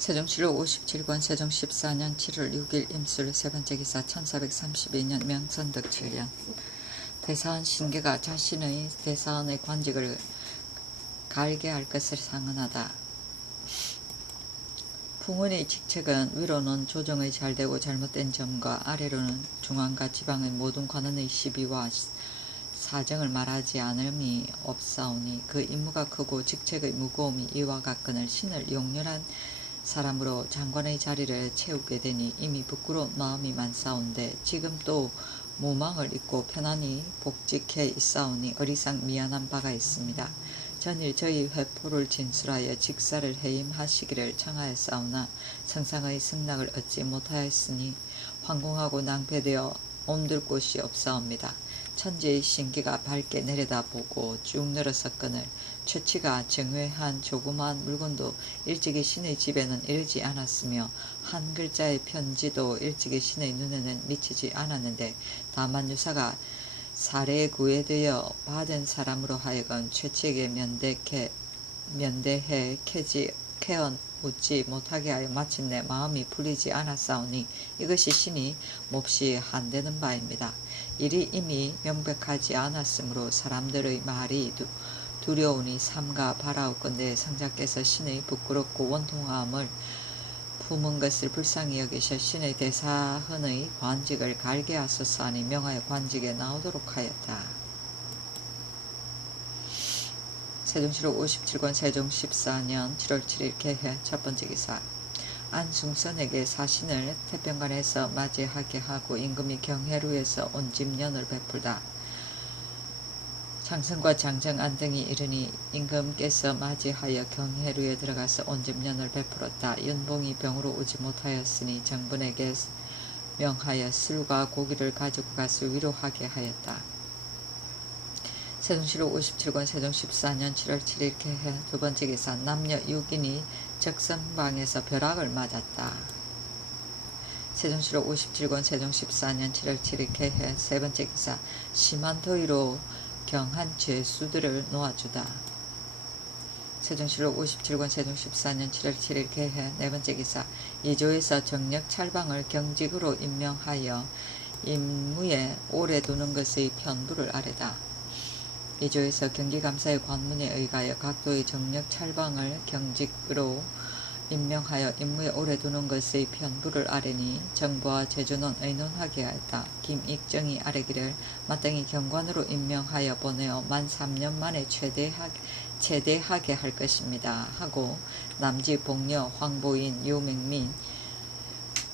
세종시로 57권 세종 14년 7월 6일 임술 세번째 기사 1432년 명선덕 7년 대사원 신계가 자신의 대사원의 관직을 갈게 할 것을 상언하다. 풍운의 직책은 위로는 조정의 잘되고 잘못된 점과 아래로는 중앙과 지방의 모든 관원의 시비와 사정을 말하지 않음이 없사오니 그 임무가 크고 직책의 무거움이 이와 같거늘 신을 용렬한 사람으로 장관의 자리를 채우게 되니 이미 부끄러운 마음이 많사온데 지금 또 무망을 잊고 편안히 복직해 있사오니 어리상 미안한 바가 있습니다. 전일 저희 회포를 진술하여 직사를 해임하시기를 청하였사오나 성상의 승낙을 얻지 못하였으니 황공하고 낭패되어 옮들 곳이 없사옵니다. 천지의 신기가 밝게 내려다보고 쭉 늘어섰거늘 최치가 정회한 조그마한 물건도 일찍이 신의 집에는 이르지 않았으며 한 글자의 편지도 일찍이 신의 눈에는 미치지 않았는데 다만 유사가 사례에 구애되어 받은 사람으로 하여금 최치에게 면대해 캐언 묻지 못하게 하여 마침내 마음이 풀리지 않았사오니 이것이 신이 몹시 한되는 바입니다. 일이 이미 명백하지 않았으므로 사람들의 말이 두려우니 삼가 바라옵건대 성자께서 신의 부끄럽고 원통함을 품은 것을 불쌍히 여기셔 신의 대사헌의 관직을 갈게 하소서 하니 명하여 관직에 나오도록 하였다. 세종시로 57권 세종 14년 7월 7일 개회 첫번째 기사 안중선에게 사신을 태평관에서 맞이하게 하고 임금이 경회루에서 온 집년을 베풀다. 장성과 장정 안등이 이르니 임금께서 맞이하여 경회루에 들어가서 온 집년을 베풀었다. 윤봉이 병으로 오지 못하였으니 정분에게 명하여 술과 고기를 가지고 가서 위로하게 하였다. 세종시로 57권 세종 14년 7월 7일 개회 두번째 기사 남녀 6인이 적선방에서 벼락을 맞았다. 세종시로 57권 세종 14년 7월 7일 개회 세번째 기사 심한 더위로 경한 죄수들을 놓아주다. 세종시로 57권 세종 14년 7월 7일 개회 네번째 기사 이조에서 정력 찰방을 경직으로 임명하여 임무에 오래 두는 것의 편부를 아뢰다. 이조에서 경기감사의 관문에 의하여 각도의 정력 찰방을 경직으로 임명하여 임무에 오래 두는 것의 편부를 아뢰니 정부와 제주는 의논하게 하였다. 김익정이 아뢰기를 마땅히 경관으로 임명하여 보내어 만 3년 만에 제대하게 할 것입니다. 하고 남지 복녀 황보인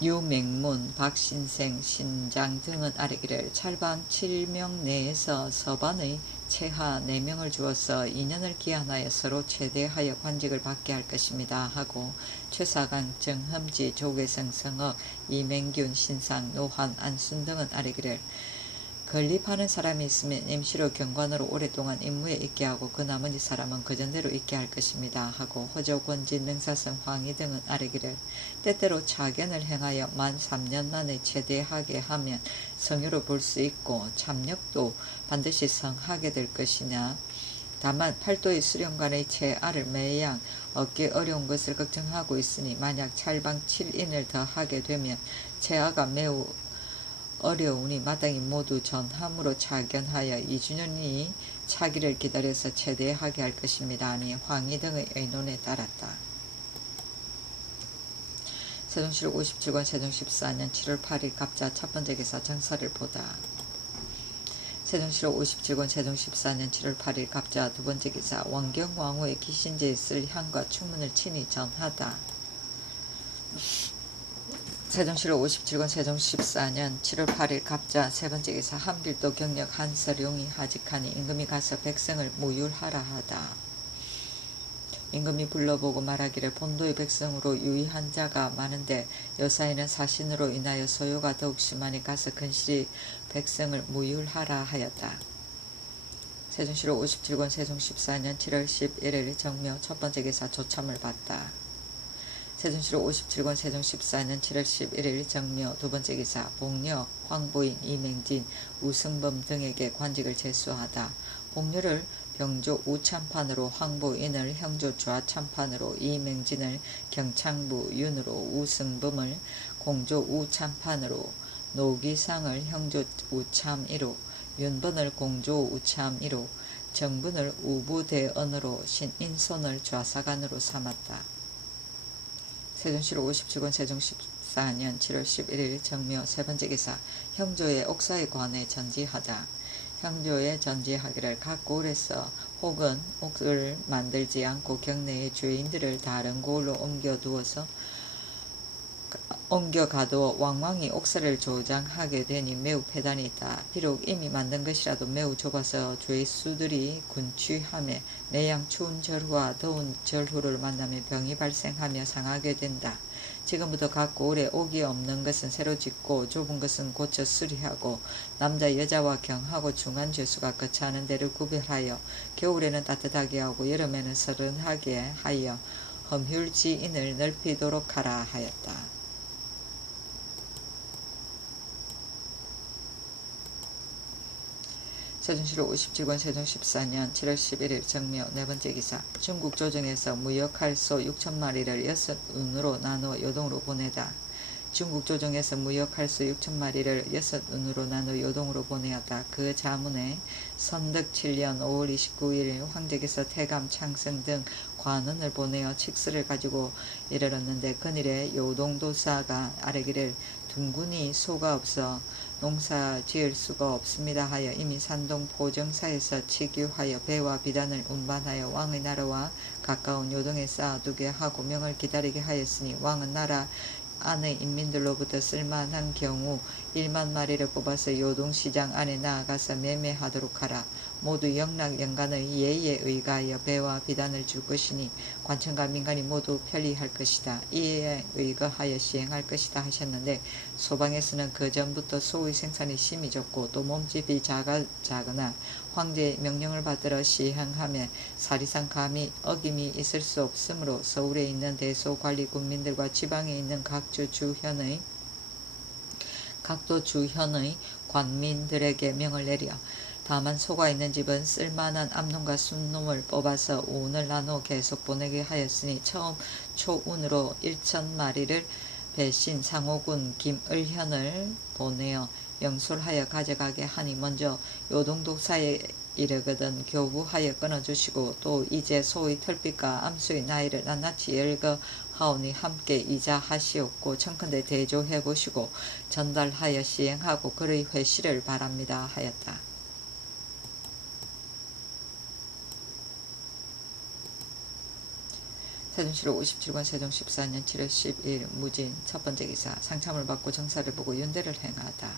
유맹문 박신생 신장 등은 아뢰기를 찰방 7명 내에서 서반의 최하 4명을 주어서 2년을 기한하여 서로 최대하여 관직을 받게 할 것입니다. 하고 최사강 정흠지 조계성 성억 이맹균 신상 노환 안순 등은 아뢰기를 건립하는 사람이 있으면 임시로 경관으로 오랫동안 임무에 있게 하고 그 나머지 사람은 그전대로 있게 할 것입니다. 하고 호조 권진 능사성 황희 등은 아뢰기를 때때로 차견을 행하여 만 3년 만에 제대하게 하면 성유로 볼 수 있고 참력도 반드시 성하게 될 것이냐 다만 팔도의 수령관의 채아를 매양 얻기 어려운 것을 걱정하고 있으니 만약 찰방 7인을 더 하게 되면 채아가 매우 어려우니 마땅히 모두 전함으로 차견하여 2주년이 차기를 기다려서 최대하게 할 것입니다. 하니 황희 등의 의논에 따랐다. 세종시로 57권 세종 14년 7월 8일 갑자 첫번째 기사 정사를 보다. 세종시로 57권 세종 14년 7월 8일 갑자 두번째 기사 원경왕후의 기신제에 쓸 향과 추문을 친히 전하다. 세종시로 57권 세종 14년 7월 8일 갑자 세번째 기사 함길도 경력 한서룡이 하직하니 임금이 가서 백성을 무율하라 하다. 임금이 불러보고 말하기를 본도의 백성으로 유의한 자가 많은데 여사에는 사신으로 인하여 소요가 더욱 심하니 가서 근실히 백성을 무율하라 하였다. 세종시로 57권 세종 14년 7월 11일 정묘 첫번째 기사 조참을 받다. 세종시로 57권 세종 14년 7월 11일 정묘 두번째 기사 복녀 황보인 이맹진 우승범 등에게 관직을 제수하다. 복녀를 병조 우참판으로 황보인을, 형조 좌참판으로 이맹진을, 경창부 윤으로 우승범을, 공조 우참판으로 노기상을, 형조 우참1호, 윤번을 공조 우참1호, 정분을 우부대언으로, 신인손을 좌사관으로 삼았다. 세종시로 57권 세종 14년 7월 11일 정묘 세번째 기사. 형조의 옥사에 관해 전지하다. 형조에 전지하기를 각 골에서 혹은 옥을 만들지 않고 경내의 죄인들을 다른 골로 옮겨가도 왕왕이 옥사를 조장하게 되니 매우 폐단이 있다. 비록 이미 만든 것이라도 매우 좁아서 죄수들이 군취하며 매양 추운 절후와 더운 절후를 만나며 병이 발생하며 상하게 된다. 지금부터 각 골에 옥이 없는 것은 새로 짓고 좁은 것은 고쳐 수리하고 남자 여자와 경하고 중한 죄수가 거처하는 데를 구별하여 겨울에는 따뜻하게 하고 여름에는 서른하게 하여 험휼지인을 넓히도록 하라 하였다. 세종시로 57권 세종 14년 7월 11일 정묘 네번째 기사. 중국 조정에서 무역할소 6천마리를 6운으로 나누어 요동으로 보내다. 중국 조정에서 무역할소 6천마리를 6운으로 나누어 요동으로 보내었다. 그 자문에 선덕 7년 5월 29일 황제께서 태감, 창성 등 관원을 보내어 칙서를 가지고 이르렀는데 그일에 요동도사가 아뢰기를 둥군이 소가 없어 농사 지을 수가 없습니다 하여 이미 산동 포정사에서 치규하여 배와 비단을 운반하여 왕의 나라와 가까운 요동에 쌓아두게 하고 명을 기다리게 하였으니 왕은 나라 안의 인민들로부터 쓸만한 경우 1만 마리를 뽑아서 요동시장 안에 나아가서 매매하도록 하라. 모두 영락연간의 예에 의가하여 배와 비단을 줄 것이니 관청과 민간이 모두 편리할 것이다. 이에 의거하여 시행할 것이다 하셨는데 소방에서는 그 전부터 소의 생산이 심히 적고 또 몸집이 작으나 황제의 명령을 받들어 시행하며 사리상 감히 어김이 있을 수 없으므로 서울에 있는 대소관리 군민들과 지방에 있는 각도 주현의 관민들에게 명을 내려 다만 소가 있는 집은 쓸만한 암놈과 순놈을 뽑아서 운을 나누어 계속 보내게 하였으니 처음 초운으로 1,000마리를 배신 상호군 김을현을 보내어 영술하여 가져가게 하니 먼저 요동도사에 이르거든 교부하여 끊어주시고 또 이제 소의 털빛과 암수의 나이를 낱낱이 열거하오니 함께 이자하시옵고 청컨대 대조해보시고 전달하여 시행하고 그의 회시를 바랍니다 하였다. 세종시로 57권 세종 14년 7월 10일 무진 첫번째 기사. 상참을 받고 정사를 보고 윤대를 행하다.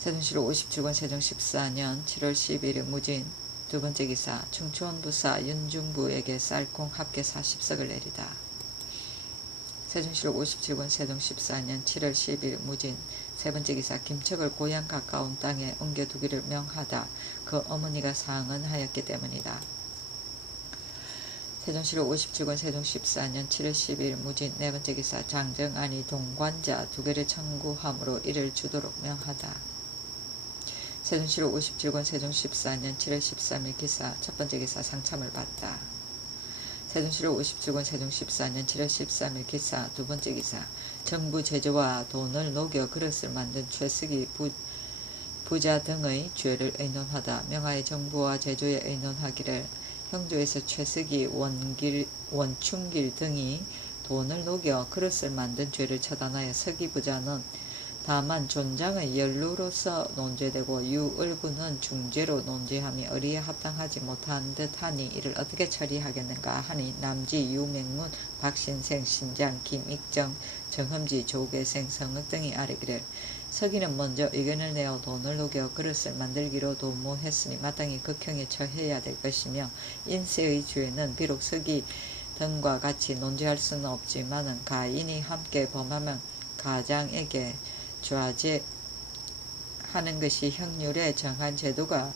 세종시로 57권 세종 14년 7월 11일 무진 두번째 기사. 충초원부사 윤중부에게 쌀콩 합계 40석을 내리다. 세종시로 57권 세종 14년 7월 10일 무진 세번째 기사. 김척을 고향 가까운 땅에 옮겨두기를 명하다. 그 어머니가 상언하였기 때문이다. 세종시로 57권 세종 14년 7월 10일 무진 네번째 기사. 장정안이 동관자 2개를 청구함으로 이를 주도록 명하다. 세종시로 57권 세종 14년 7월 13일 기사. 첫번째 기사. 상참을 받다. 세종시로 57권 세종 14년 7월 13일 기사. 두번째 기사. 정부 제조와 돈을 녹여 그릇을 만든 최석이 부자 등의 죄를 의논하다. 명하에 정부와 제조에 의논하기를 형조에서 최석이 원충길 등이 돈을 녹여 그릇을 만든 죄를 처단하여 서기 부자는 다만 존장의 연루로서 논죄되고 유을부는 중죄로 논죄함이 의리에 합당하지 못한 듯하니 이를 어떻게 처리하겠는가 하니 남지 유맹문 박신생 신장 김익정 정흠지 조계생 성흑 등이 아뢰기를 서기는 먼저 의견을 내어 돈을 녹여 그릇을 만들기로 도모했으니 마땅히 극형에 처해야 될 것이며 인세의 죄는 비록 서기 등과 같이 논죄할 수는 없지만은 가인이 함께 범하면 가장에게 좌제하는 것이 형률에 정한 제도가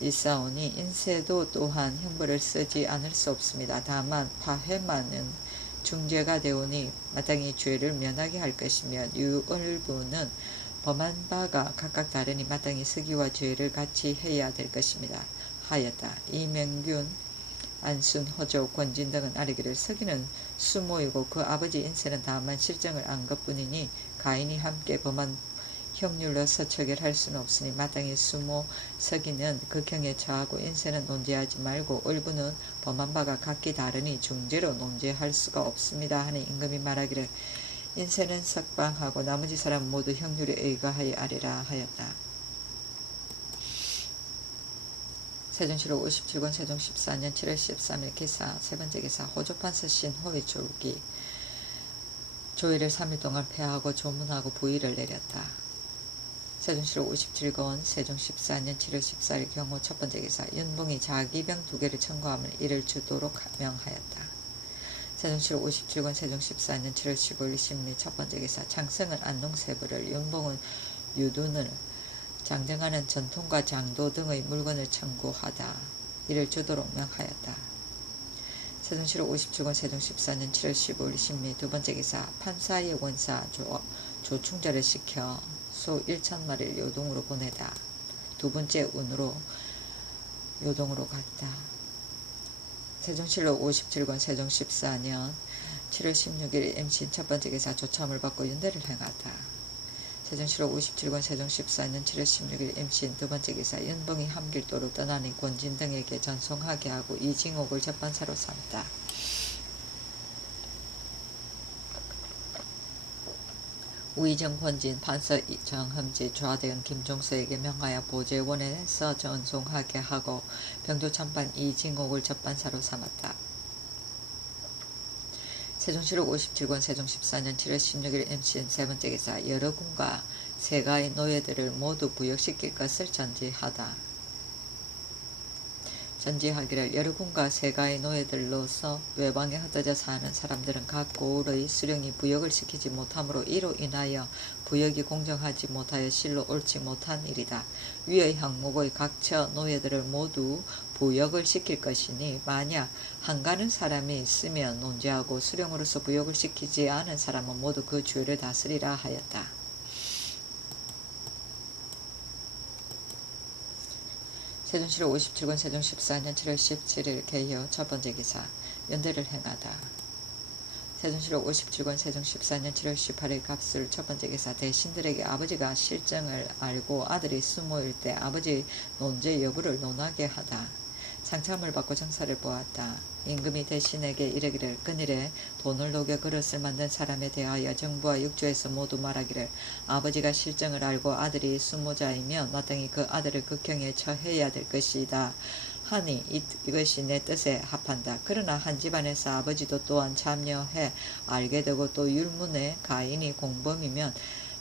있사오니 인세도 또한 형벌을 쓰지 않을 수 없습니다. 다만 파회만은 중죄가 되오니 마땅히 죄를 면하게 할 것이며 유을부는 범한 바가 각각 다르니 마땅히 서기와 죄를 같이 해야 될 것입니다. 하였다. 이명균, 안순, 허조, 권진 등은 아뢰기를 서기는 수모이고 그 아버지 인세는 다만 실정을 안 것뿐이니 가인이 함께 범한 형률로서 처결할 수는 없으니 마땅히 수모, 서기는 극형에 처하고 인세는 논제하지 말고 을부는 범한 바가 각기 다르니 중죄로 논제할 수가 없습니다 하니 임금이 말하기를 인세는 석방하고 나머지 사람 모두 형률에 의거하여 아뢰라 하였다. 세종실록 57권 세종 14년 7월 13일 기사 세번째 기사 호조판서 신호의 졸기 조의를 3일 동안 폐하고 조문하고 부의를 내렸다. 세종실록 57권 세종 14년 7월 14일 경호 첫번째 기사 윤봉이 자기병 2개를 청구함을 이를 주도록 명하였다. 세종실록 57권 세종 14년 7월 15일 심리 첫번째 기사 창성은 안동세부를 윤봉은 유둔을 장정하는 전통과 장도 등의 물건을 청구하다. 이를 주도록 명하였다. 세종실록 57권 세종 14년 7월 15일 심리 두번째 기사 판사의 원사 조충절을 시켜 소 1,000마리를 요동으로 보내다. 두번째 운으로 요동으로 갔다. 세종실록 57권 세종 14년 7월 16일 임신 첫번째 기사 조참을 받고 윤대를 행하다. 세종실록 57권 세종 14년 7월 16일 임신 두번째 기사 윤봉이 함길도로 떠나니 권진 등에게 전송하게 하고 이징옥을 재판사로 삼다. 우의정 권진 판서 정흠지 좌대은 김종서에게 명하여 보재원에서 전송하게 하고 병조참판 이징옥을 접판사로 삼았다. 세종실록 57권 세종 14년 7월 16일 임신 세번째 기사 여러 군과 세가의 노예들을 모두 부역시킬 것을 전지하다. 전지하기를 여러 군과 세가의 노예들로서 외방에 흩어져 사는 사람들은 각 고을의 수령이 부역을 시키지 못하므로 이로 인하여 부역이 공정하지 못하여 실로 옳지 못한 일이다. 위의 항목의 각처 노예들을 모두 부역을 시킬 것이니 만약 한가는 사람이 있으면 논제하고 수령으로서 부역을 시키지 않은 사람은 모두 그 죄를 다스리라 하였다. 세종실록 57권 세종 14년 7월 17일 개요 첫번째 기사 연대를 행하다. 세종실록 57권 세종 14년 7월 18일 갑술 첫번째 기사 대신들에게 아버지가 실정을 알고 아들이 수모일 때 아버지의 논제 여부를 논하게 하다. 상참을 받고 정사를 보았다. 임금이 대신에게 이르기를 그늘에 돈을 녹여 그릇을 만든 사람에 대하여 정부와 육조에서 모두 말하기를 아버지가 실정을 알고 아들이 수모자이면 마땅히 그 아들을 극형에 처해야 될 것이다 하니 이것이 내 뜻에 합한다. 그러나 한 집안에서 아버지도 또한 참여해 알게 되고 또 율문에 가인이 공범이면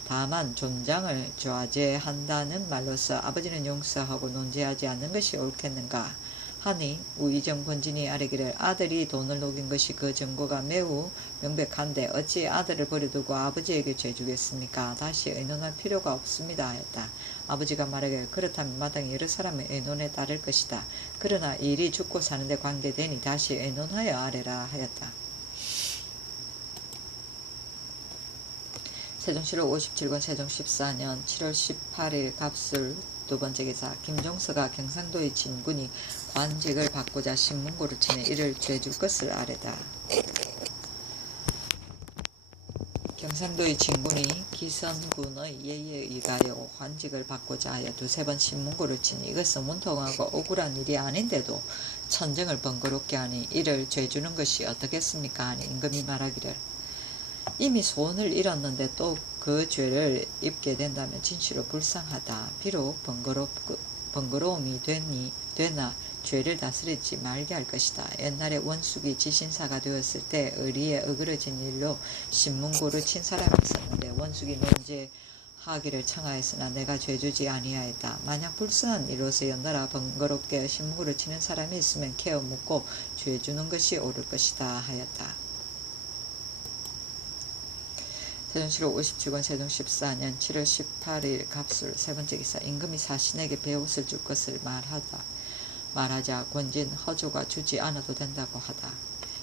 다만 존장을 좌제한다는 말로서 아버지는 용서하고 논제하지 않는 것이 옳겠는가 하니 우의정 권진이 아뢰기를 아들이 돈을 녹인 것이 그 증거가 매우 명백한데 어찌 아들을 버려두고 아버지에게 죄주겠습니까? 다시 의논할 필요가 없습니다 하였다. 아버지가 말하기를 그렇다면 마땅히 여러 사람의 의논에 따를 것이다. 그러나 일이 죽고 사는데 관계되니 다시 의논하여 아뢰라 하였다. 세종실록 57권 세종 14년 7월 18일 갑술 두번째 기사 김종서가 경상도의 진군이 관직을 받고자 신문고를 치니 이를 죄줄 것을 아뢰다. 경상도의 진군이 기선군의 예의에 의하여 관직을 받고자 하여 두세 번 신문고를 치니 이것은 문통하고 억울한 일이 아닌데도 천정을 번거롭게 하니 이를 죄주는 것이 어떻겠습니까 하니 임금이 말하기를 이미 소원을 잃었는데 또 그 죄를 입게 된다면 진실로 불쌍하다. 비록 번거로움이 되나 죄를 다스리지 말게 할 것이다. 옛날에 원숙이 지신사가 되었을 때 의리에 어그러진 일로 신문고를 친 사람이 있었는데 원숙이 논제하기를 청하였으나 내가 죄주지 아니하였다. 만약 불쌍한 일로서 연달아 번거롭게 신문고를 치는 사람이 있으면 케어 묻고 죄주는 것이 옳을 것이다 하였다. 세종실록 57권 세종 14년 7월 18일 갑술 세번째 기사 임금이 사신에게 배옷을 줄 것을 말하자 권진 허조가 주지 않아도 된다고 하다.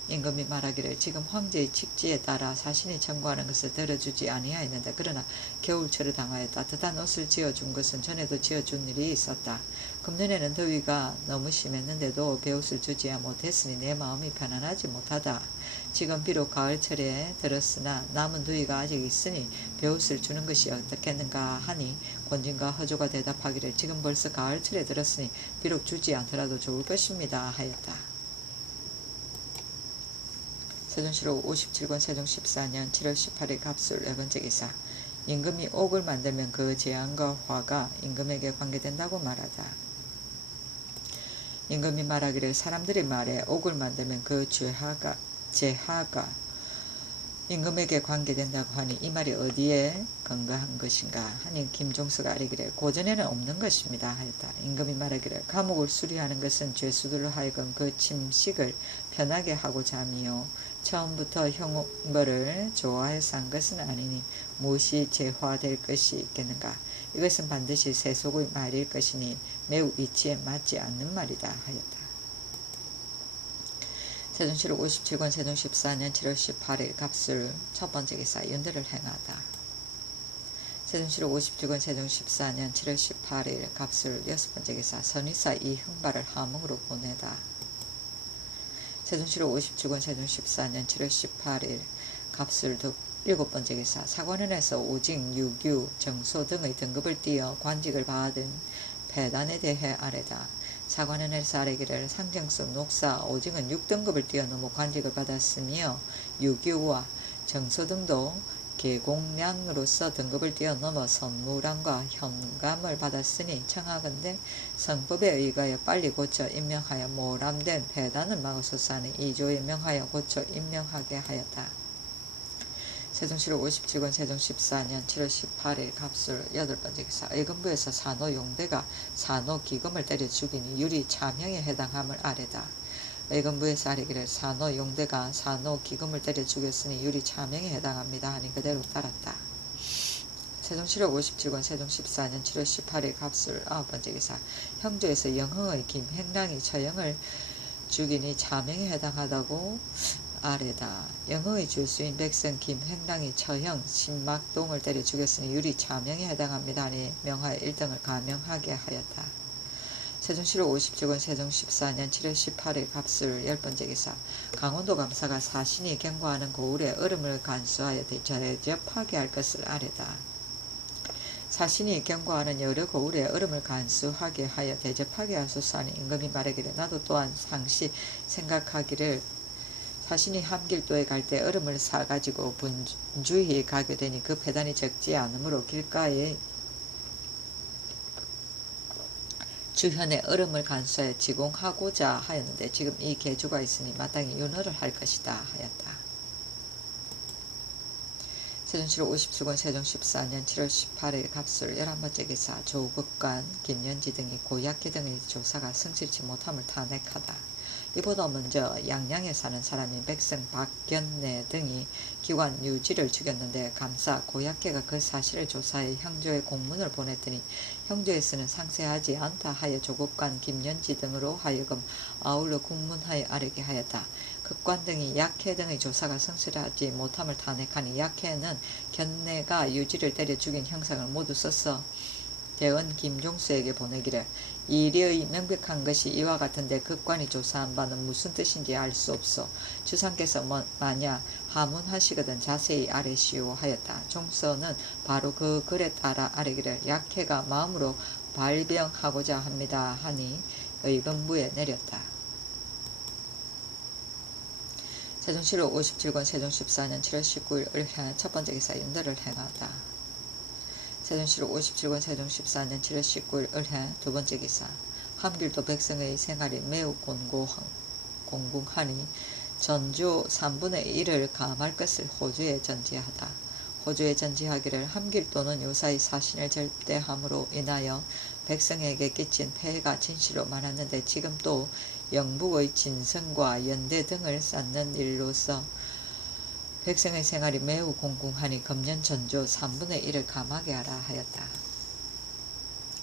임금이 말하기를 지금 황제의 직지에 따라 사신이 청구하는 것을 들어주지 아니하였는데 그러나 겨울철을 당하여 따뜻한 옷을 지어준 것은 전에도 지어준 일이 있었다. 금년에는 더위가 너무 심했는데도 배옷을 주지 못했으니 내 마음이 편안하지 못하다. 지금 비록 가을철에 들었으나 남은 더위가 아직 있으니 배옷을 주는 것이 어떻겠는가 하니 권진과 허조가 대답하기를 지금 벌써 가을철에 들었으니 비록 주지 않더라도 좋을 것입니다 하였다. 세종시로 57권 세종 14년 7월 18일 갑술 4번째 기사. 임금이 옥을 만들면 그 재앙과 화가 임금에게 관계된다고 말하다. 임금이 말하기를 사람들이 말해 옥을 만들면 그 재하가 임금에게 관계된다고 하니 이 말이 어디에 근거한 것인가 하니 김종서가 아뢰기를 고전에는 없는 것입니다 하였다. 임금이 말하기를 감옥을 수리하는 것은 죄수들로 하여금 그 침식을 편하게 하고자 함이요 처음부터 형벌을 좋아해서 한 것은 아니니 무엇이 재화될 것이 있겠는가. 이것은 반드시 세속의 말일 것이니 매우 이치에 맞지 않는 말이다 하였다. 세종시로 57권 세종 14년 7월 18일 갑술 첫번째 기사 연대를 행하다. 세종시로 57권 세종 14년 7월 18일 갑술 6번째 기사 선의사 이흥발을 함흥으로 보내다. 세종시로 57권 세종 14년 7월 18일 갑술 7번째 기사 사관원에서 오직, 유규, 정소 등의 등급을 띄어 관직을 받은 패단에 대해 아뢰다. 사관원에서 아뢰기를 상정성, 녹사, 오직은 6등급을 뛰어넘어 관직을 받았으며 유규와 정소 등도 계공량으로서 등급을 뛰어넘어 선무랑과 현감을 받았으니 청하건대 성법에 의거하여 빨리 고쳐 임명하여 모람된 패단을 막으소서 하니 이조에 명하여 고쳐 임명하게 하였다. 세종시로 57권 세종 14년 7월 18일 갑술 8번째 기사. 의금부에서 산호 용대가 산호 기금을 때려 죽이니 유리 차명에 해당함을 아뢰다. 의금부에서 아뢰기를 산호 용대가 산호 기금을 때려 죽였으니 유리 차명에 해당합니다 하니 그대로 따랐다. 세종시로 57권 세종 14년 7월 18일 갑술 9번째 기사. 형조에서 영흥의 김행랑이 처형을 죽이니 차명에 해당하다고 아래다. 영흥의 주수인 백성 김행랑이 처형 신막동을 때려 죽였으니 유리 차명에 해당합니다 하니 명하여 1등을 가명하게 하였다. 세종시로 57권 세종 14년 7월 18일 갑술 10번째 기사. 강원도 감사가 사신이 경과하는 고을에 얼음을 간수하여 대접하게 할 것을 아뢰다. 사신이 경과하는 여러 고을에 얼음을 간수하게 하여 대접하게 하소서 하니 임금이 말하기를 나도 또한 상시 생각하기를 사신이 함길도에 갈 때 얼음을 사가지고 분주히 가게 되니 그 배단이 적지 않으므로 길가에 주현에 얼음을 간수하여 지공하고자 하였는데 지금 이 계주가 있으니 마땅히 윤허를 할 것이다 하였다. 세종시로 57권 세종 14년 7월 18일 갑술 11번째 기사. 조국관, 김연지 등이 고약해 등의 조사가 성실치 못함을 탄핵하다. 이보다 먼저 양양에 사는 사람인 백성 박견내 등이 기관 유지를 죽였는데 감사 고약해가 그 사실을 조사해 형조에 공문을 보냈더니 형조에서는 상세하지 않다 하여 조국관 김연지 등으로 하여금 아울러 국문하여 아뢰게 하였다. 극관 등이 약해 등의 조사가 성실하지 못함을 탄핵하니 약해는 견내가 유지를 때려 죽인 형상을 모두 써서 대원 김종수에게 보내기를 이리의 명백한 것이 이와 같은데 극관이 조사한 바는 무슨 뜻인지 알 수 없어. 주상께서 만약 하문하시거든 자세히 아뢰시오 하였다. 종서는 바로 그 글에 따라 아뢰기를 약해가 마음으로 발병하고자 합니다 하니 의금부에 내렸다. 세종시로 57권 세종 14년 7월 19일 을해 첫번째 기사 연대를 행하다. 세종시로 57권 세종 14년 7월 19일 을해 두번째 기사. 함길도 백성의 생활이 매우 공궁하니 전주 3분의 1을 감할 것을 호주에 전지하다. 호주에 전지하기를 함길도는 요사이 사신을 절대함으로 인하여 백성에게 끼친 폐해가 진실로 많았는데 지금 또 영북의 진성과 연대 등을 쌓는 일로서 백성의 생활이 매우 공궁하니 금년 전조 3분의 1을 감하게 하라 하였다.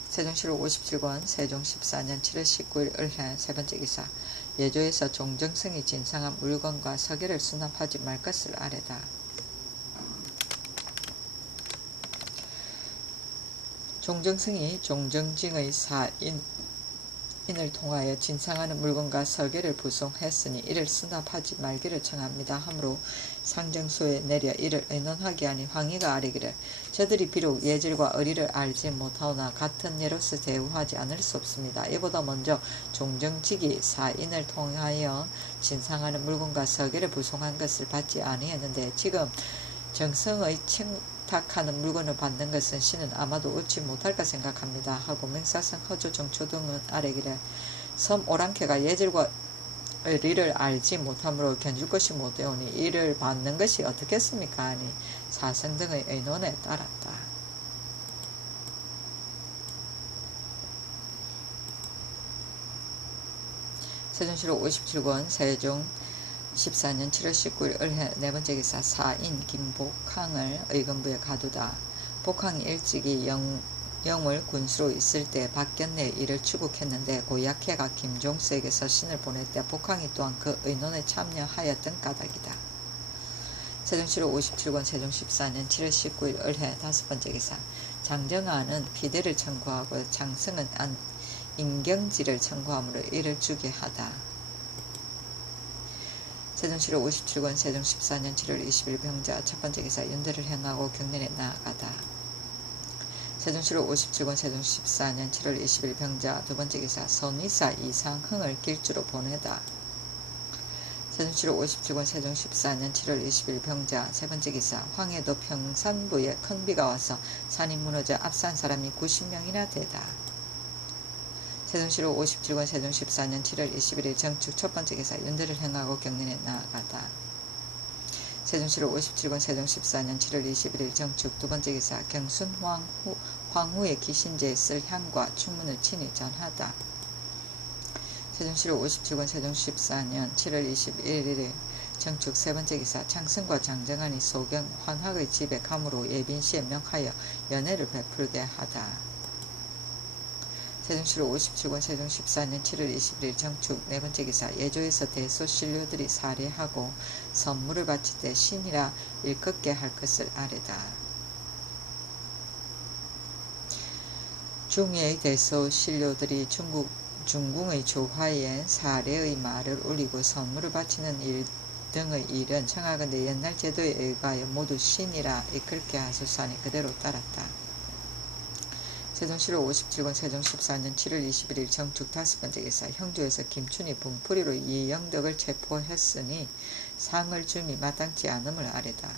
세종시로 57권 세종 14년 7월 19일 을해 세번째 기사. 예조에서 종정승이 진상한 물건과 서계를 수납하지 말 것을 아뢰다. 종정승이 종정징의 사인을 통하여 진상하는 물건과 서계를 부송했으니 이를 수납하지 말기를 청합니다. 하므로 상정소에 내려 이를 의논하게 하니 황희가 아뢰기를 저들이 비록 예절과 의리를 알지 못하오나 같은 예로서 대우하지 않을 수 없습니다. 이보다 먼저 종정직이 사인을 통하여 진상하는 물건과 서계를 부송한 것을 받지 아니했는데 지금 정성의 탁하는 물건을 받는 것은 신은 아마도 얻지 못할까 생각합니다. 하고 맹사성 허조 정초 등은 아래기를 섬 오랑캐가 예절과 의리를 알지 못함으로 견줄 것이 못되오니 이를 받는 것이 어떻겠습니까? 하니 사성 등의 의논에 따랐다. 세종시로 57권 세종 14년 7월 19일 을해 네번째 기사 사인 김복항을 의금부에 가두다. 복항이 일찍이 영월 군수로 있을 때 박견내의 일을 추국했는데 고약해가 김종수에게 서신을 보낼 때 복항이 또한 그 의논에 참여하였던 까닭이다. 세종시로 57권 세종 14년 7월 19일 을해 다섯번째 기사 장정아는 피대를 청구하고 장승은 인경지를 청구하므로 이를 주게 하다. 세종시로 57권 세종 14년 7월 20일 병자 첫번째 기사 윤대를 행하고 경련에 나아가다. 세종시로 57권 세종 14년 7월 20일 병자 두번째 기사 선의사 이상흥을 길주로 보내다. 세종시로 57권 세종 14년 7월 20일 병자 세번째 기사 황해도 평산부에 큰 비가 와서 산이 무너져 압사한 사람이 90명이나 되다. 세종시로 57권 세종 14년 7월 21일 정축 첫번째 기사 윤대를 행하고 경련에 나아가다. 세종시로 57권 세종 14년 7월 21일 정축 두번째 기사 경순 황후의 기신제에 쓸 향과 충문을 친히 전하다. 세종시로 57권 세종 14년 7월 21일에 정축 세번째 기사 창승과 장정한이 소경 황학의 집에 감으로 예빈시에 명하여 연애를 베풀게 하다. 세종시로 57권 세종 14년 7월 21일 정축 네번째 기사 예조에서 대소 신료들이 살해하고 선물을 바칠 때 신이라 일컫게 할 것을 아뢰다. 중의 대소 신료들이 중궁의 조화에 사례의 말을 올리고 선물을 바치는 일 등의 일은 청하건대 옛날 제도에 의하여 모두 신이라 이끌게 하소서하니 그대로 따랐다. 세종시로 57권 세종 14년 7월 21일 정축 다섯번째 기사 형조에서 김춘이 분풀이로 이영덕을 체포했으니 상을 줌이 마땅치 않음을 아뢰다.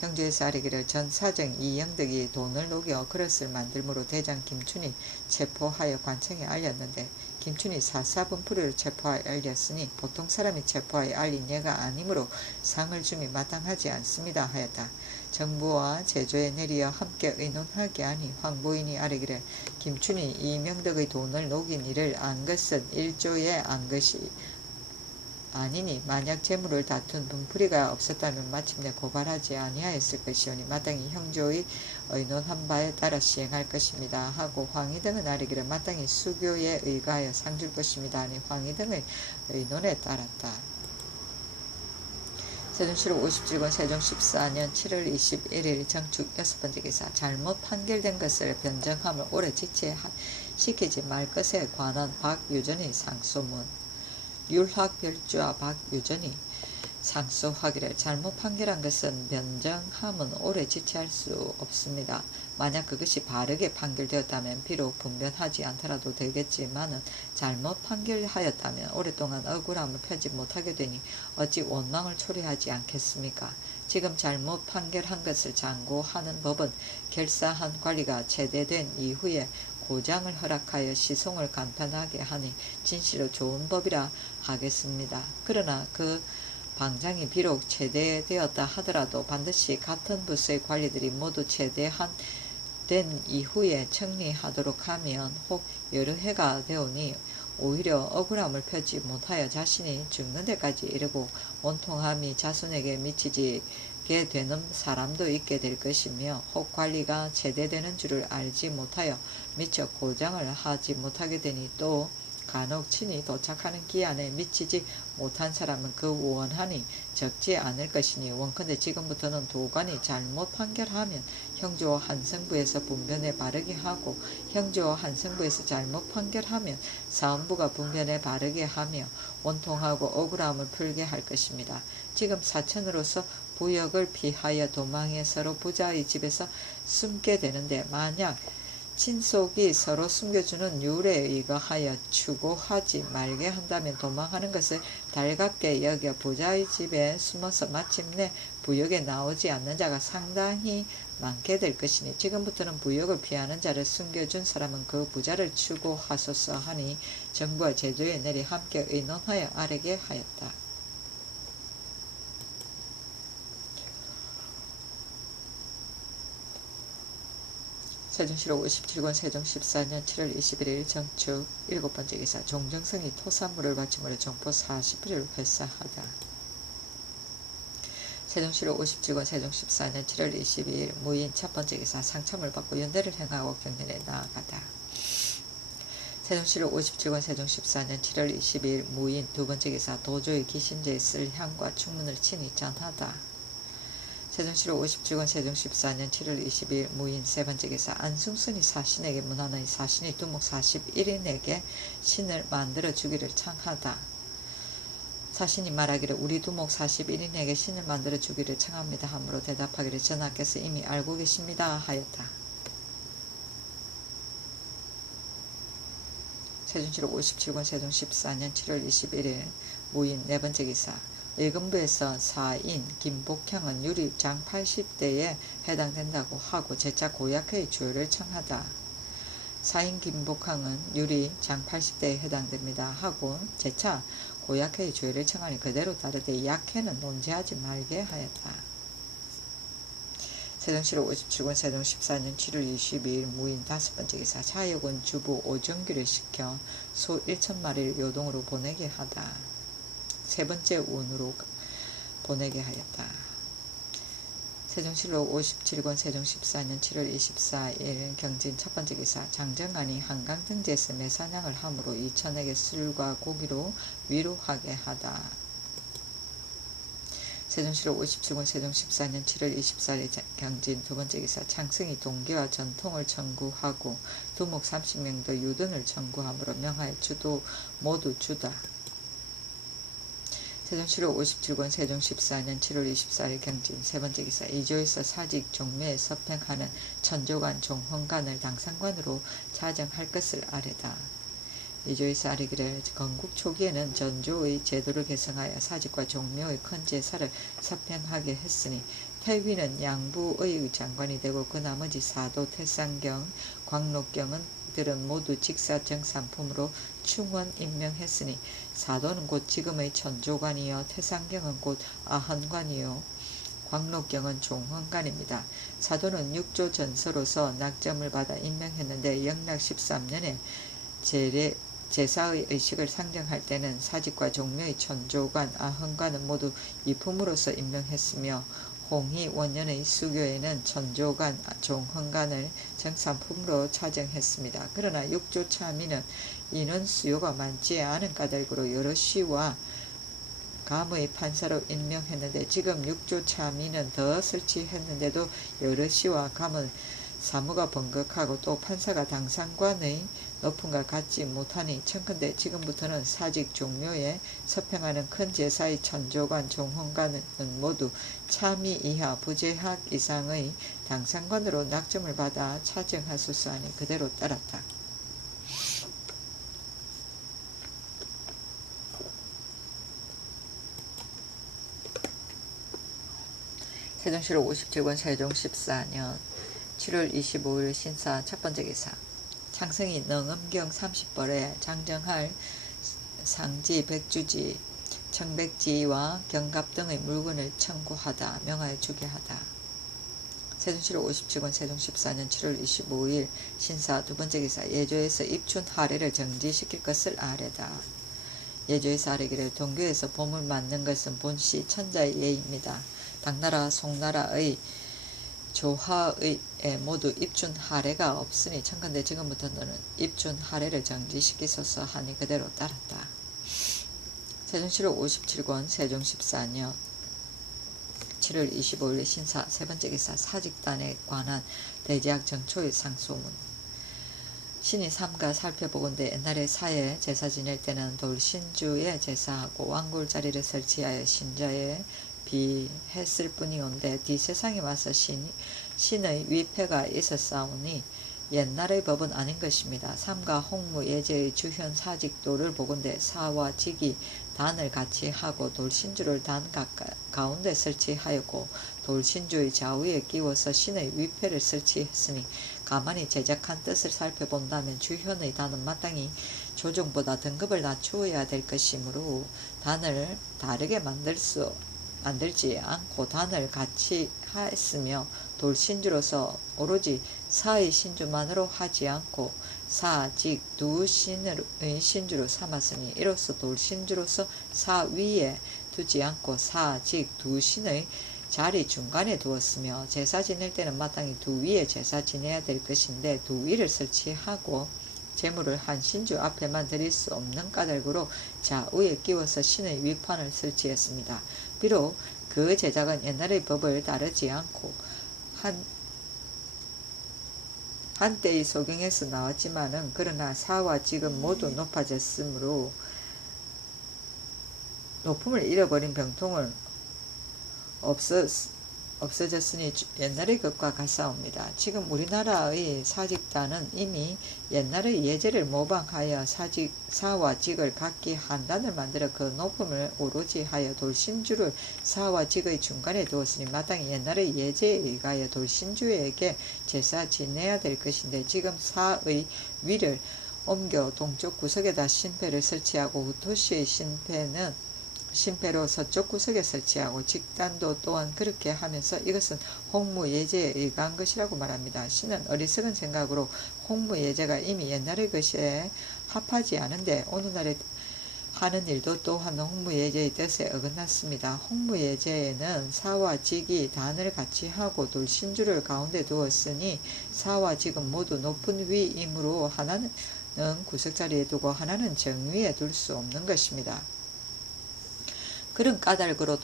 형조에서 아뢰기를 전 사정 이영덕이 돈을 녹여 그릇을 만들므로 대장 김춘이 체포하여 관청에 알렸는데 김춘이 사사분풀이로 체포하여 알렸으니 보통 사람이 체포하여 알린 예가 아니므로 상을 줌이 마땅하지 않습니다 하였다. 정부와 제조에 내리어 함께 의논하게 하니 황부인이 아뢰기를 김춘이 이명덕의 돈을 녹인 일을 안 것은 일조에 안 것이 아니니 만약 재물을 다툰 분풀이가 없었다면 마침내 고발하지 아니하였을 것이오니 마땅히 형조의 의논한 바에 따라 시행할 것입니다 하고 황희 등은 아뢰기를 마땅히 수교에 의가하여 상줄 것입니다 하니 황희 등의 의논에 따랐다. 세종시로 57권 세종 14년 7월 21일 정축 여섯번째 기사 잘못 판결된 것을 변정함을 오래 지체시키지 말 것에 관한 박유전의 상소문 율학별주와 박유전이 상소하기를 잘못 판결한 것은 변정함은 오래 지체할 수 없습니다. 만약 그것이 바르게 판결되었다면 비록 분변하지 않더라도 되겠지만은 잘못 판결하였다면 오랫동안 억울함을 펴지 못하게 되니 어찌 원망을 초래하지 않겠습니까? 지금 잘못 판결한 것을 장고하는 법은 결사한 관리가 제대된 이후에 고장을 허락하여 시송을 간편하게 하니 진실로 좋은 법이라 하겠습니다. 그러나 그 방장이 비록 제대되었다 하더라도 반드시 같은 부서의 관리들이 모두 제대된 이후에 청리하도록 하면 혹 여러 해가 되오니 오히려 억울함을 펴지 못하여 자신이 죽는 데까지 이르고 원통함이 자손에게 미치게 되는 사람도 있게 될 것이며 혹 관리가 제대되는 줄을 알지 못하여 미처 고장을 하지 못하게 되니 또 간혹 친히 도착하는 기한에 미치지 못한 사람은 그 원한이 적지 않을 것이니 원컨대 지금부터는 도관이 잘못 판결하면 형제와 한성부에서 분변에 바르게 하고 형제와 한성부에서 잘못 판결하면 사헌부가 분변에 바르게 하며 원통하고 억울함을 풀게 할 것입니다. 지금 사천으로서 부역을 피하여 도망해 서로 부자의 집에서 숨게 되는데 만약 친속이 서로 숨겨주는 율에 의거하여 추고하지 말게 한다면 도망하는 것을 달갑게 여겨 부자의 집에 숨어서 마침내 부역에 나오지 않는 자가 상당히 많게 될 것이니 지금부터는 부역을 피하는 자를 숨겨준 사람은 그 부자를 추고하소서 하니 정부와 제도에 내리 함께 의논하여 아뢰게 하였다. 세종실록 57권 세종 14년 7월 21일 정축 7번째 기사 종정성이 토산물을 바침으로 종포 40일을 회사하다. 세종실록 57권 세종 14년 7월 22일 무인 첫번째 기사 상참을 받고 연대를 행하고 경전에 나아가다. 세종실록 57권 세종 14년 7월 22일 무인 두번째 기사 도조의 기신제에 쓸 향과 충문을 친히 전하다. 세종실록 57권 세종 14년 7월 22일 무인 세번째 기사 안승순이 사신에게 문하는 사신이 두목 41인에게 신을 만들어 주기를 청하다. 사신이 말하기를 우리 두목 41인에게 신을 만들어 주기를 청합니다 하므로 대답하기를 전하께서 이미 알고 계십니다 하였다. 세종실록 57권 세종 14년 7월 21일 무인 네번째 기사 의금부에서 사인 김복형은 유리 장 80대에 해당된다고 하고 재차 고약회의 주요를 청하다. 사인 김복형은 유리 장 80대에 해당됩니다 하고 재차 고약회의 주요를 청하니 그대로 다르되 약회는 논지하지 말게 하였다. 세종실록 57권 세종 14년 7월 22일 무인 다섯번째 기사 차역은 주부 오정규를 시켜 소 1,000마리를 요동으로 보내게 하다. 세번째 운으로 보내게 하였다. 세종실록 57권 세종 14년 7월 24일 경진 첫번째 기사 장정안이 한강등지에서 매사냥을 함으로 이천에게 술과 고기로 위로하게 하다. 세종실록 57권 세종 14년 7월 24일 경진 두번째 기사 창승이 동계와 전통을 청구하고 두목 30명도 유둔을 청구함으로 명하여 주도 모두 주다. 세종실록 57권 세종 14년 7월 24일 경진 세번째 기사 이조에서 사직 종묘에 서평하는 천조관 종헌관을 당상관으로 차정할 것을 아뢰다. 이조에서 아뢰기를 건국 초기에는 전조의 제도를 개성하여 사직과 종묘의 큰 제사를 서평하게 했으니 태위는 양부의 장관이 되고 그 나머지 사도, 태상경, 광록경은 들은 모두 직사 정산품으로 충원 임명했으니 사도는 곧 지금의 천조관이요 태상경은 곧 아헌관이요 광록경은 종헌관입니다. 사도는 육조 전서로서 낙점을 받아 임명했는데 영락 13년에 제사의 의식을 상정할 때는 사직과 종묘의 천조관, 아헌관은 모두 이품으로서 임명했으며 홍희 원년의 수교에는 천조관, 종헌관을 정산품으로 차정했습니다. 그러나 육조 차미는 인원 수요가 많지 않은 까닭으로 여러 시와 감의 판사로 임명했는데 지금 육조 차미는 더 설치했는데도 여러 시와 감은 사무가 번거하고 또 판사가 당상관의 높음과 같지 못하니 청컨대 지금부터는 사직 종묘에 서평하는 큰 제사의 천조관 종헌관은 모두 차미 이하 부재학 이상의 당상관으로 낙점을 받아 차정하소서 하니 그대로 따랐다. 세종실록 57권 세종 14년 7월 25일 신사 첫번째 기사 창성이 능엄경 30벌에 장정할 상지, 백주지, 청백지와 경갑 등의 물건을 청구하다, 명하여 주게 하다. 세종실록 57권 세종 14년 7월 25일 신사 두번째 기사 예조에서 입춘 하례를 정지시킬 것을 아뢰다. 예조에서 아뢰기를 동교에서 봄을 맞는 것은 본시 천자의 예입니다. 당나라 송나라의 조하의 모두 입준 하례가 없으니 청컨대 지금부터 너는 입준 하례를 정지시키소서 하니 그대로 따랐다. 세종실록 57권 세종 14년 7월 25일 신사 세번째 기사 사직단에 관한 대제학 정초의 상소문. 신이 삼가 살펴보건대 옛날에 사에 제사 지낼 때는 돌신주에 제사하고 왕골 자리를 설치하여 신자에 비했을 뿐이온데 뒤세상에 와서 신의 위패가 있었사오니 옛날의 법은 아닌 것입니다. 삼가 홍무 예제의 주현 사직도를 보건대 사와 직이 단을 같이 하고 돌신주를 단 가운데 설치하였고 돌신주의 좌우에 끼워서 신의 위패를 설치했으니 가만히 제작한 뜻을 살펴본다면 주현의 단은 마땅히 조종보다 등급을 낮추어야 될 것이므로 단을 다르게 만들지 않고 단을 같이 하였으며 돌신주로서 오로지 사의 신주만으로 하지 않고 사, 직, 두 신의 신주로 삼았으니 이로써 돌신주로서 사 위에 두지 않고 사, 직, 두 신의 자리 중간에 두었으며 제사 지낼 때는 마땅히 두 위에 제사 지내야 될 것인데 두 위를 설치하고 제물을 한 신주 앞에만 드릴 수 없는 까닭으로 좌우에 끼워서 신의 위판을 설치했습니다. 비록 그 제작은 옛날의 법을 따르지 않고 한때의 소경에서 나왔지만은 그러나 사와 직은 모두 높아졌으므로 높음을 잃어버린 병통은 없어졌으니 옛날의 것과 같사옵니다. 지금 우리나라의 사직단은 이미 옛날의 예제를 모방하여 사와 직을 각기 한 단을 만들어 그 높음을 오로지 하여 돌신주를 사와 직의 중간에 두었으니 마땅히 옛날의 예제에 의하여 돌신주에게 제사 지내야 될 것인데 지금 사의 위를 옮겨 동쪽 구석에다 신패를 설치하고 후토시의 신패로 서쪽 구석에 설치하고 직단도 또한 그렇게 하면서 이것은 홍무예제에 의거한 것이라고 말합니다. 신은 어리석은 생각으로 홍무예제가 이미 옛날의 것에 합하지 않은데 오늘날에 하는 일도 또한 홍무예제의 뜻에 어긋났습니다. 홍무예제에는 사와 직이 단을 같이 하고 돌신주를 가운데 두었으니 사와 직은 모두 높은 위이므로 하나는 구석자리에 두고 하나는 정위에 둘 수 없는 것입니다. 그런 까닭으로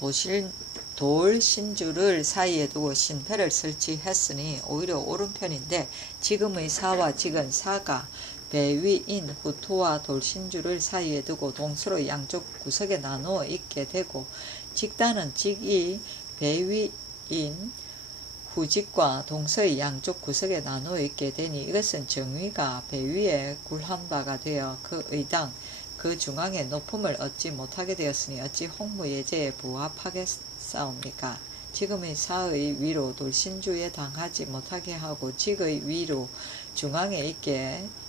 돌신주를 사이에 두고 신패를 설치했으니 오히려 옳은 편인데 지금의 사와 직은 사가 배위인 후토와 돌신주를 사이에 두고 동서로 양쪽 구석에 나누어 있게 되고 직단은 직이 배위인 후직과 동서의 양쪽 구석에 나누어 있게 되니 이것은 정위가 배위에 굴한 바가 되어 그 의당 그 중앙에 높음을 얻지 못하게 되었으니 어찌 홍무예제에 부합하겠사옵니까? 지금의 사의 위로 돌신주에 당하지 못하게 하고 직의 위로 중앙에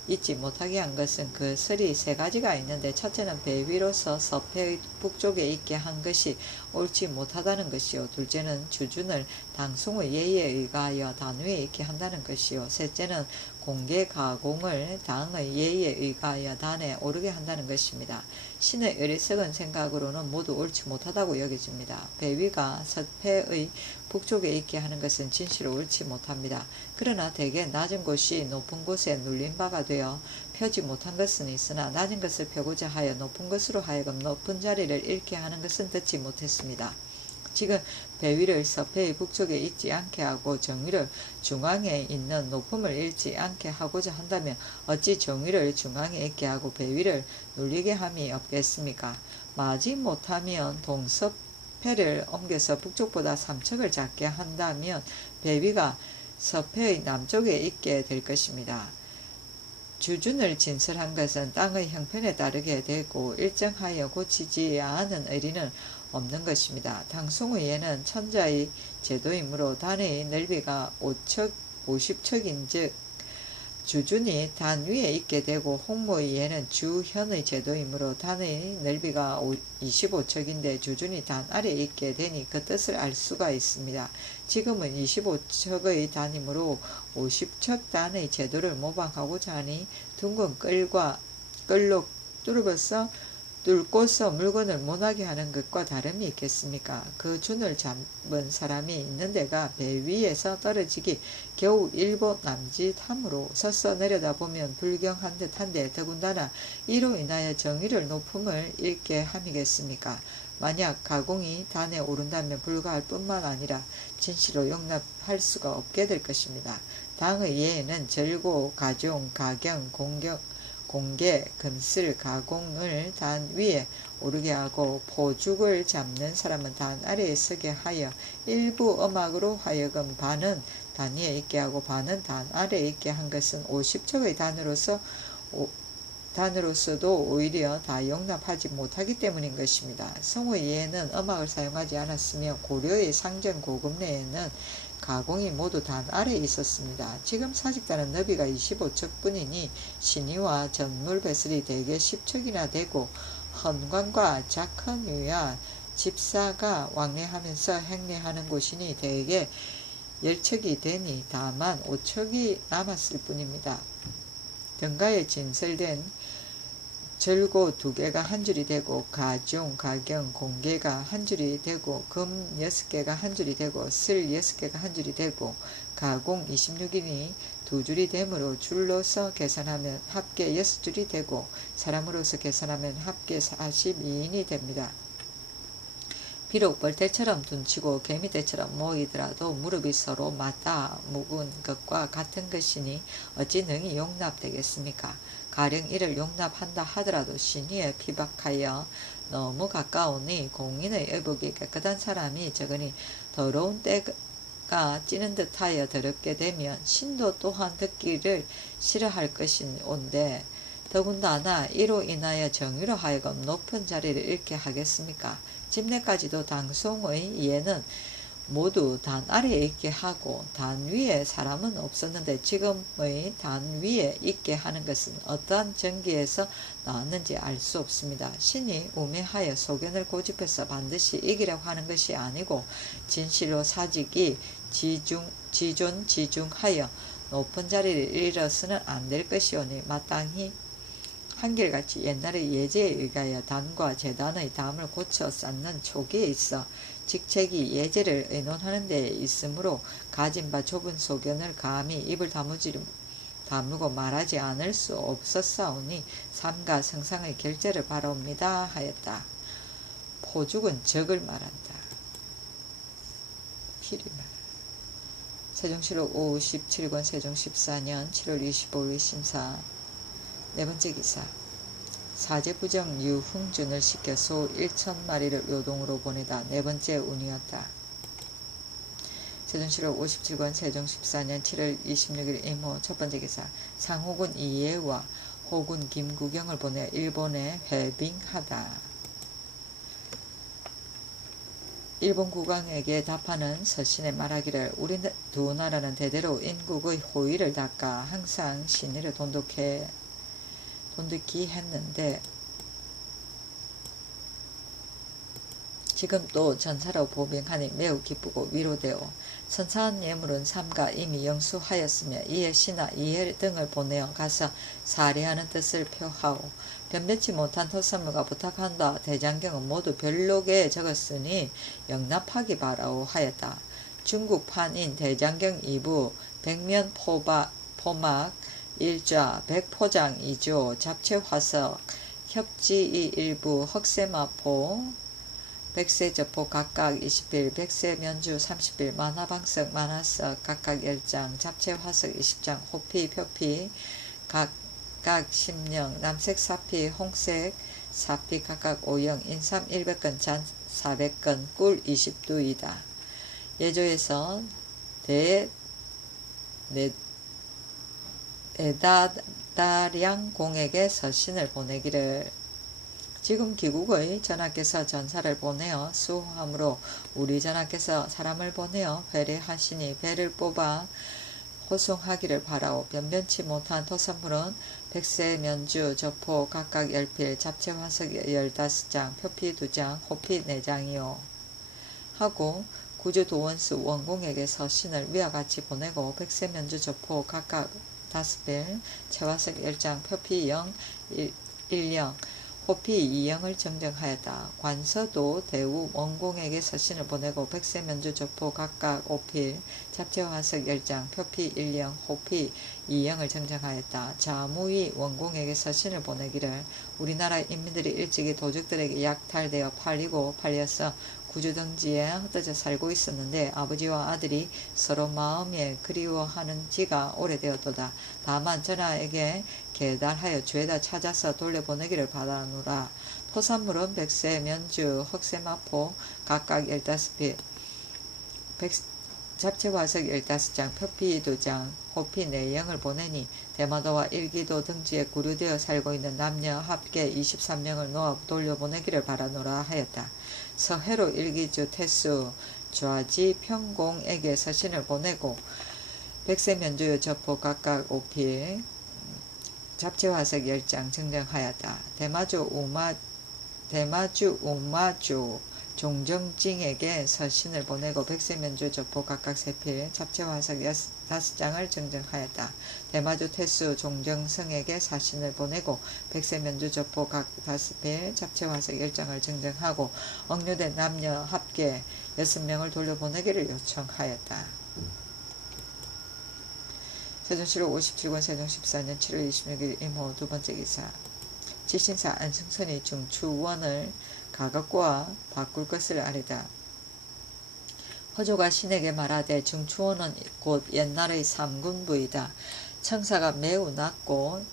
있지 못하게 한 것은 그 설이 세 가지가 있는데 첫째는 배위로서 서패의 북쪽에 있게 한 것이 옳지 못하다는 것이요. 둘째는 주준을 당숭의 예에 의하여 단 위에 있게 한다는 것이요. 셋째는 공개 가공을 당의 예에 의하여 단에 오르게 한다는 것입니다. 신의 어리석은 생각으로는 모두 옳지 못하다고 여겨집니다. 배위가 서패의 북쪽에 있게 하는 것은 진실로 옳지 못합니다. 그러나 대개 낮은 곳이 높은 곳에 눌린 바가 되어 펴지 못한 것은 있으나 낮은 것을 펴고자 하여 높은 것으로 하여금 높은 자리를 잃게 하는 것은 듣지 못했습니다. 지금 배위를 서패의 북쪽에 있지 않게 하고 정위를 중앙에 있는 높음을 잃지 않게 하고자 한다면 어찌 정위를 중앙에 있게 하고 배위를 눌리게 함이 없겠습니까? 마지 못하면 동서패를 옮겨서 북쪽보다 3척을 작게 한다면 배위가 서패의 남쪽에 있게 될 것입니다. 주준을 진설한 것은 땅의 형편에 따르게 되고 일정하여 고치지 않은 의리는 없는 것입니다. 당숭의 예는 천자의 제도이므로 단의 넓이가 50척인즉 주준이 단 위에 있게 되고 홍무의 예는 주현의 제도이므로 단의 넓이가 25척인데 주준이 단 아래에 있게 되니 그 뜻을 알 수가 있습니다. 지금은 25척의 단이므로 50척 단의 제도를 모방하고자 하니 둥근 끌로 뚫어서 뚫고서 물건을 못하게 하는 것과 다름이 있겠습니까? 그 준을 잡은 사람이 있는 데가 배 위에서 떨어지기 겨우 일보 남짓하므로 서서 내려다보면 불경한 듯한데 더군다나 이로 인하여 정의를 높음을 잃게 함이겠습니까? 만약 가공이 단에 오른다면 불가할 뿐만 아니라 진실로 용납할 수가 없게 될 것입니다. 당의 예에는 절고, 가종, 가경, 공개, 금슬, 가공을 단 위에 오르게 하고 포죽을 잡는 사람은 단 아래에 서게 하여 일부 음악으로 하여금 반은 단 위에 있게 하고 반은 단 아래에 있게 한 것은 50척의 단으로서도 오히려 다 용납하지 못하기 때문인 것입니다. 성의 예에는 음악을 사용하지 않았으며 고려의 상전 고급 내에는 가공이 모두 단 아래에 있었습니다. 지금 사직단은 너비가 25척뿐이니 신의와 전물 배설이 대개 10척이나 되고 헌관과 작헌유야 집사가 왕래하면서 행례하는 곳이니 대개 10척이 되니 다만 5척이 남았을 뿐입니다. 등가에 진설된 절고 2개가 한 줄이 되고 가종, 가경, 공개가 한 줄이 되고 금 6개가 한 줄이 되고 슬 6개가 한 줄이 되고 가공 26인이 2줄이 되므로 줄로서 계산하면 합계 6줄이 되고 사람으로서 계산하면 합계 42인이 됩니다. 비록 벌떼처럼 둔치고 개미떼처럼 모이더라도 무릎이 서로 맞닿아 묵은 것과 같은 것이니 어찌 능히 용납되겠습니까? 가령 이를 용납한다 하더라도 신의에 피박하여 너무 가까우니 공인의 의복이 깨끗한 사람이 적으니 더러운 때가 찌는 듯하여 더럽게 되면 신도 또한 듣기를 싫어할 것인온데 더군다나 이로 인하여 정의로 하여금 높은 자리를 잃게 하겠습니까? 집내까지도 당송의 예는 모두 단 아래에 있게 하고 단 위에 사람은 없었는데 지금의 단 위에 있게 하는 것은 어떠한 전기에서 나왔는지 알 수 없습니다. 신이 우매하여 소견을 고집해서 반드시 이기려고 하는 것이 아니고 진실로 사직이 지존지중하여 높은 자리를 이뤄서는 안 될 것이오니 마땅히 한결같이 옛날의 예제에 의하여 단과 재단의 담을 고쳐 쌓는 초기에 있어 직책이 예제를 의논하는 데 있으므로 가진 바 좁은 소견을 감히 입을 다물고 말하지 않을 수 없었사오니 삼가 성상의 결제를 바라옵니다 하였다. 포죽은 적을 말한다. 필이 말한다. 세종실록 57권 세종 14년 7월 25일 심사. 네 번째 기사. 사제부정 유흥준을 시켜 소 1,000마리를 요동으로 보내다. 네 번째 운이었다. 세종실록 57권 세종 14년 7월 26일 임호. 첫 번째 기사. 상호군 이예와 호군 김구경을 보내 일본에 회빙하다. 일본 국왕에게 답하는 서신에 말하기를 우리 두 나라는 대대로 인국의 호의를 닦아 항상 신의를 돈독히 했는데 지금 또 전사로 보병하니 매우 기쁘고 위로되어 선사한 예물은 삼가 이미 영수하였으며 이에 신하 이해 등을 보내어 가서 사례하는 뜻을 표하오. 변변치 못한 토사물과 부탁한다. 대장경은 모두 별록에 적었으니 영납하기 바라오 하였다. 중국 판인 대장경 2부 백면 포막 1좌 백포장 2조 잡채화석 협지이 일부 흑세마포 백세저포 각각 20빌 백세면주 30빌 만화방석 만화석 각각 10장 잡채화석 20장 호피 표피 각각 10령 남색 사피 홍색 사피 각각 5영 인삼 100건 잔 400건 꿀 20두이다. 예조에서 대다량 공에게 서신을 보내기를 지금 기국의 전하께서 전사를 보내어 수호함으로 우리 전하께서 사람을 보내어 회례하시니 배를 뽑아 호송하기를 바라오. 변변치 못한 토산물은 백세 면주 저포 각각 10필 잡채화석 15장 표피 2장 호피 4장이요 하고 구주 도원수 원공에게 서신을 위와 같이 보내고 백세 면주 저포 각각 5필 채화석 10장 표피 0 1령 호피 이영을 정정하였다. 관서도 대우 원공에게 서신을 보내고 백세 면주 조포 각각 오필 잡채와 화석 10장 표피 1령 호피 이영을 정정하였다. 자무위 원공에게 서신을 보내기를 우리나라 인민들이 일찍이 도적들에게 약탈되어 팔려서 구주등지에 흩어져 살고 있었는데 아버지와 아들이 서로 마음에 그리워하는 지가 오래되었도다. 다만 전하에게 계달하여 죄다 찾아서 돌려보내기를 바라노라. 토산물은 백세, 면주, 흑세마포 각각 15필, 잡채화석 15장, 표피 2장, 호피 4영을 보내니 대마도와 일기도 등지에 구류되어 살고 있는 남녀 합계 23명을 놓아 돌려보내기를 바라노라 하였다. 서해로 일기주 태수 좌지 평공에게 서신을 보내고 백세 면주 저포 각각 5필 잡채화석 10장 정정하였다. 대마주 우마주 종정징에게 서신을 보내고 백세면주 저포 각각 3필 잡채화석 5장을 정정하였다. 대마주 태수 종정성에게 서신을 보내고 백세면주 저포 각 5필 잡채화석 10장을 정정하고 억류된 남녀 합계 6명을 돌려보내기를 요청하였다. 세종시록 57권 세종 14년 7월 26일 임호 두번째 기사. 지신사 안승선이 중추원을 가각과 바꿀 것을 아뢰다. 허조가 신에게 말하되 중추원은 곧 옛날의 삼군부이다. 청사가 매우 낮고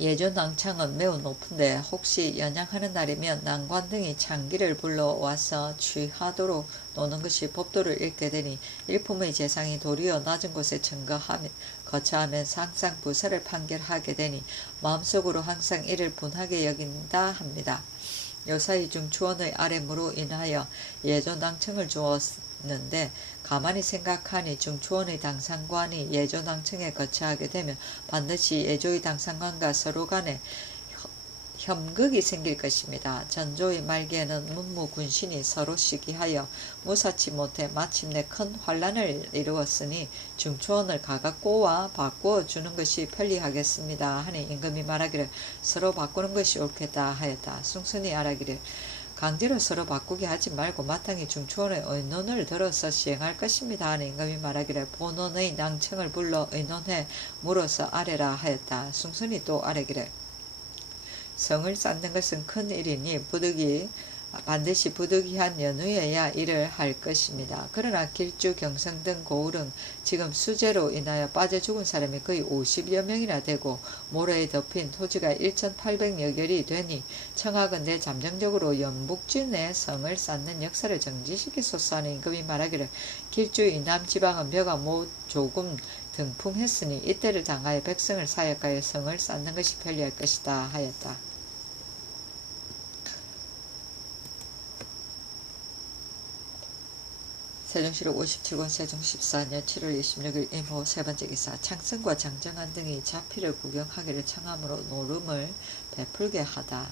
예조 낭창은 매우 높은데 혹시 연양하는 날이면 난관 등이 장기를 불러와서 취하도록 노는 것이 법도를 읽게 되니 일품의 재상이 도리어 낮은 곳에 거처하면서 항상 부사를 판결하게 되니 마음속으로 항상 이를 분하게 여긴다 합니다. 요사이 중추원의 아뢰므로 인하여 예조 낭청을 주었는데 가만히 생각하니 중추원의 당상관이 예조 낭청에 거처하게 되면 반드시 예조의 당상관과 서로 간에 협극이 생길 것입니다. 전조의 말기에는 문무군신이 서로 시기하여 무사치 못해 마침내 큰 환란을 이루었으니 중추원을 가각고와 바꾸어 주는 것이 편리하겠습니다. 하니 임금이 말하기를 서로 바꾸는 것이 옳겠다 하였다. 숭순이 말하기를 강제로 서로 바꾸게 하지 말고 마땅히 중추원의 의논을 들어서 시행할 것입니다. 하니 임금이 말하기를 본원의 낭청을 불러 의논해 물어서 아뢰라 하였다. 숭순이 또 아뢰기를 성을 쌓는 것은 큰 일이니 반드시 부득이한 연후에야 일을 할 것입니다. 그러나 길주, 경성 등 고을은 지금 수재로 인하여 빠져 죽은 사람이 거의 50여 명이나 되고 모래에 덮인 토지가 1,800여 결이 되니 청하건대 잠정적으로 영북진의 성을 쌓는 역사를 정지시키소서 하는 임금이 말하기를 길주 이남 지방은 벼가 조금 등풍했으니 이때를 당하여 백성을 사역하여 성을 쌓는 것이 편리할 것이다 하였다. 세종시록 57권 세종 14년 7월 26일 임호 세번째 기사. 창승과 장정한 등이 자피를 구경하기를 청함으로 노름을 베풀게 하다.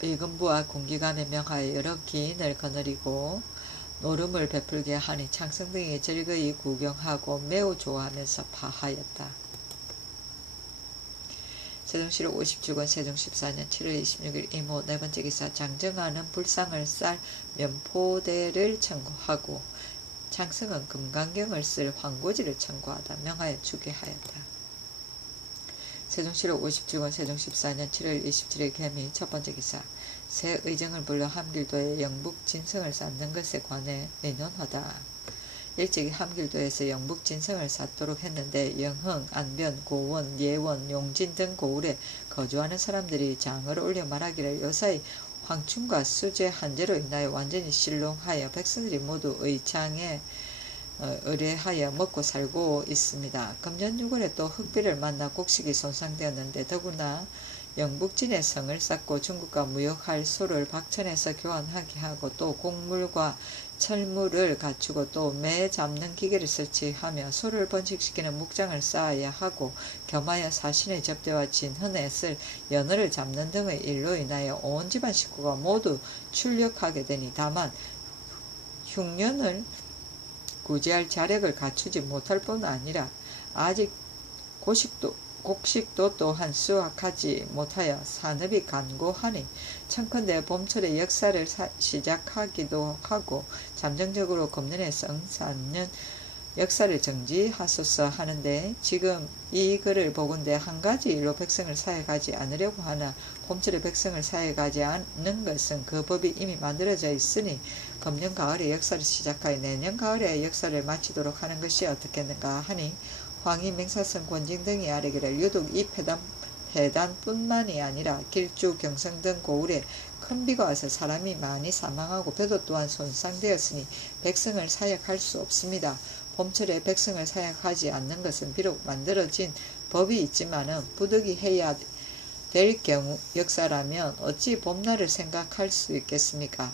의금부와 군기감에 명하여 여러 기인을 거느리고 노름을 베풀게 하니 창승 등이 즐거이 구경하고 매우 좋아하면서 파하였다. 세종시록 57권 세종 14년 7월 26일 임호 네번째 기사. 장정하는 불상을 쌀 면포대를 청구하고 창승은 금강경을 쓸 황고지를 청구하다. 명하여 주게 하였다. 세종시록 57권 세종 14년 7월 27일 개미 첫번째 기사. 새 의정을 불러 함길도에 영북진성을 쌓는 것에 관해 의논하다. 일찍이 함길도에서 영북진성을 쌓도록 했는데 영흥, 안변, 고원, 예원, 용진 등 고을에 거주하는 사람들이 장을 올려 말하기를 요사이 황충과 수재 한재로 인하여 완전히 실롱하여 백성들이 모두 의창에 의뢰하여 먹고 살고 있습니다. 금년 6월에 또 흑비를 만나 곡식이 손상되었는데 더구나 영북진의 성을 쌓고 중국과 무역할 소를 박천에서 교환하게 하고 또 곡물과 철물을 갖추고 또 매 잡는 기계를 설치하며 소를 번식시키는 목장을 쌓아야 하고 겸하여 사신의 접대와 진헌에 쓸 연어를 잡는 등의 일로 인하여 온 집안 식구가 모두 출력하게 되니 다만 흉년을 구제할 자력을 갖추지 못할 뿐 아니라 아직 곡식도 또한 수확하지 못하여 산업이 간고하니 청컨대 봄철에 역사를 시작하기도 하고 잠정적으로 금년의 생산년 역사를 정지하소서 하는데, 지금 이 글을 보건대 한 가지 일로 백성을 사역하지 않으려고 하나 봄철에 백성을 사역하지 않는 것은 그 법이 이미 만들어져 있으니 금년 가을에 역사를 시작하여 내년 가을에 역사를 마치도록 하는 것이 어떻겠는가 하니, 황희, 맹사성, 권징 등이 아뢰기를 유독 이 폐단뿐만이 아니라 길주, 경성 등 고을에 큰 비가 와서 사람이 많이 사망하고 벼도 또한 손상되었으니 백성을 사역할 수 없습니다. 봄철에 백성을 사역하지 않는 것은 비록 만들어진 법이 있지만은 부득이 해야 될 경우 역사라면 어찌 봄날을 생각할 수 있겠습니까?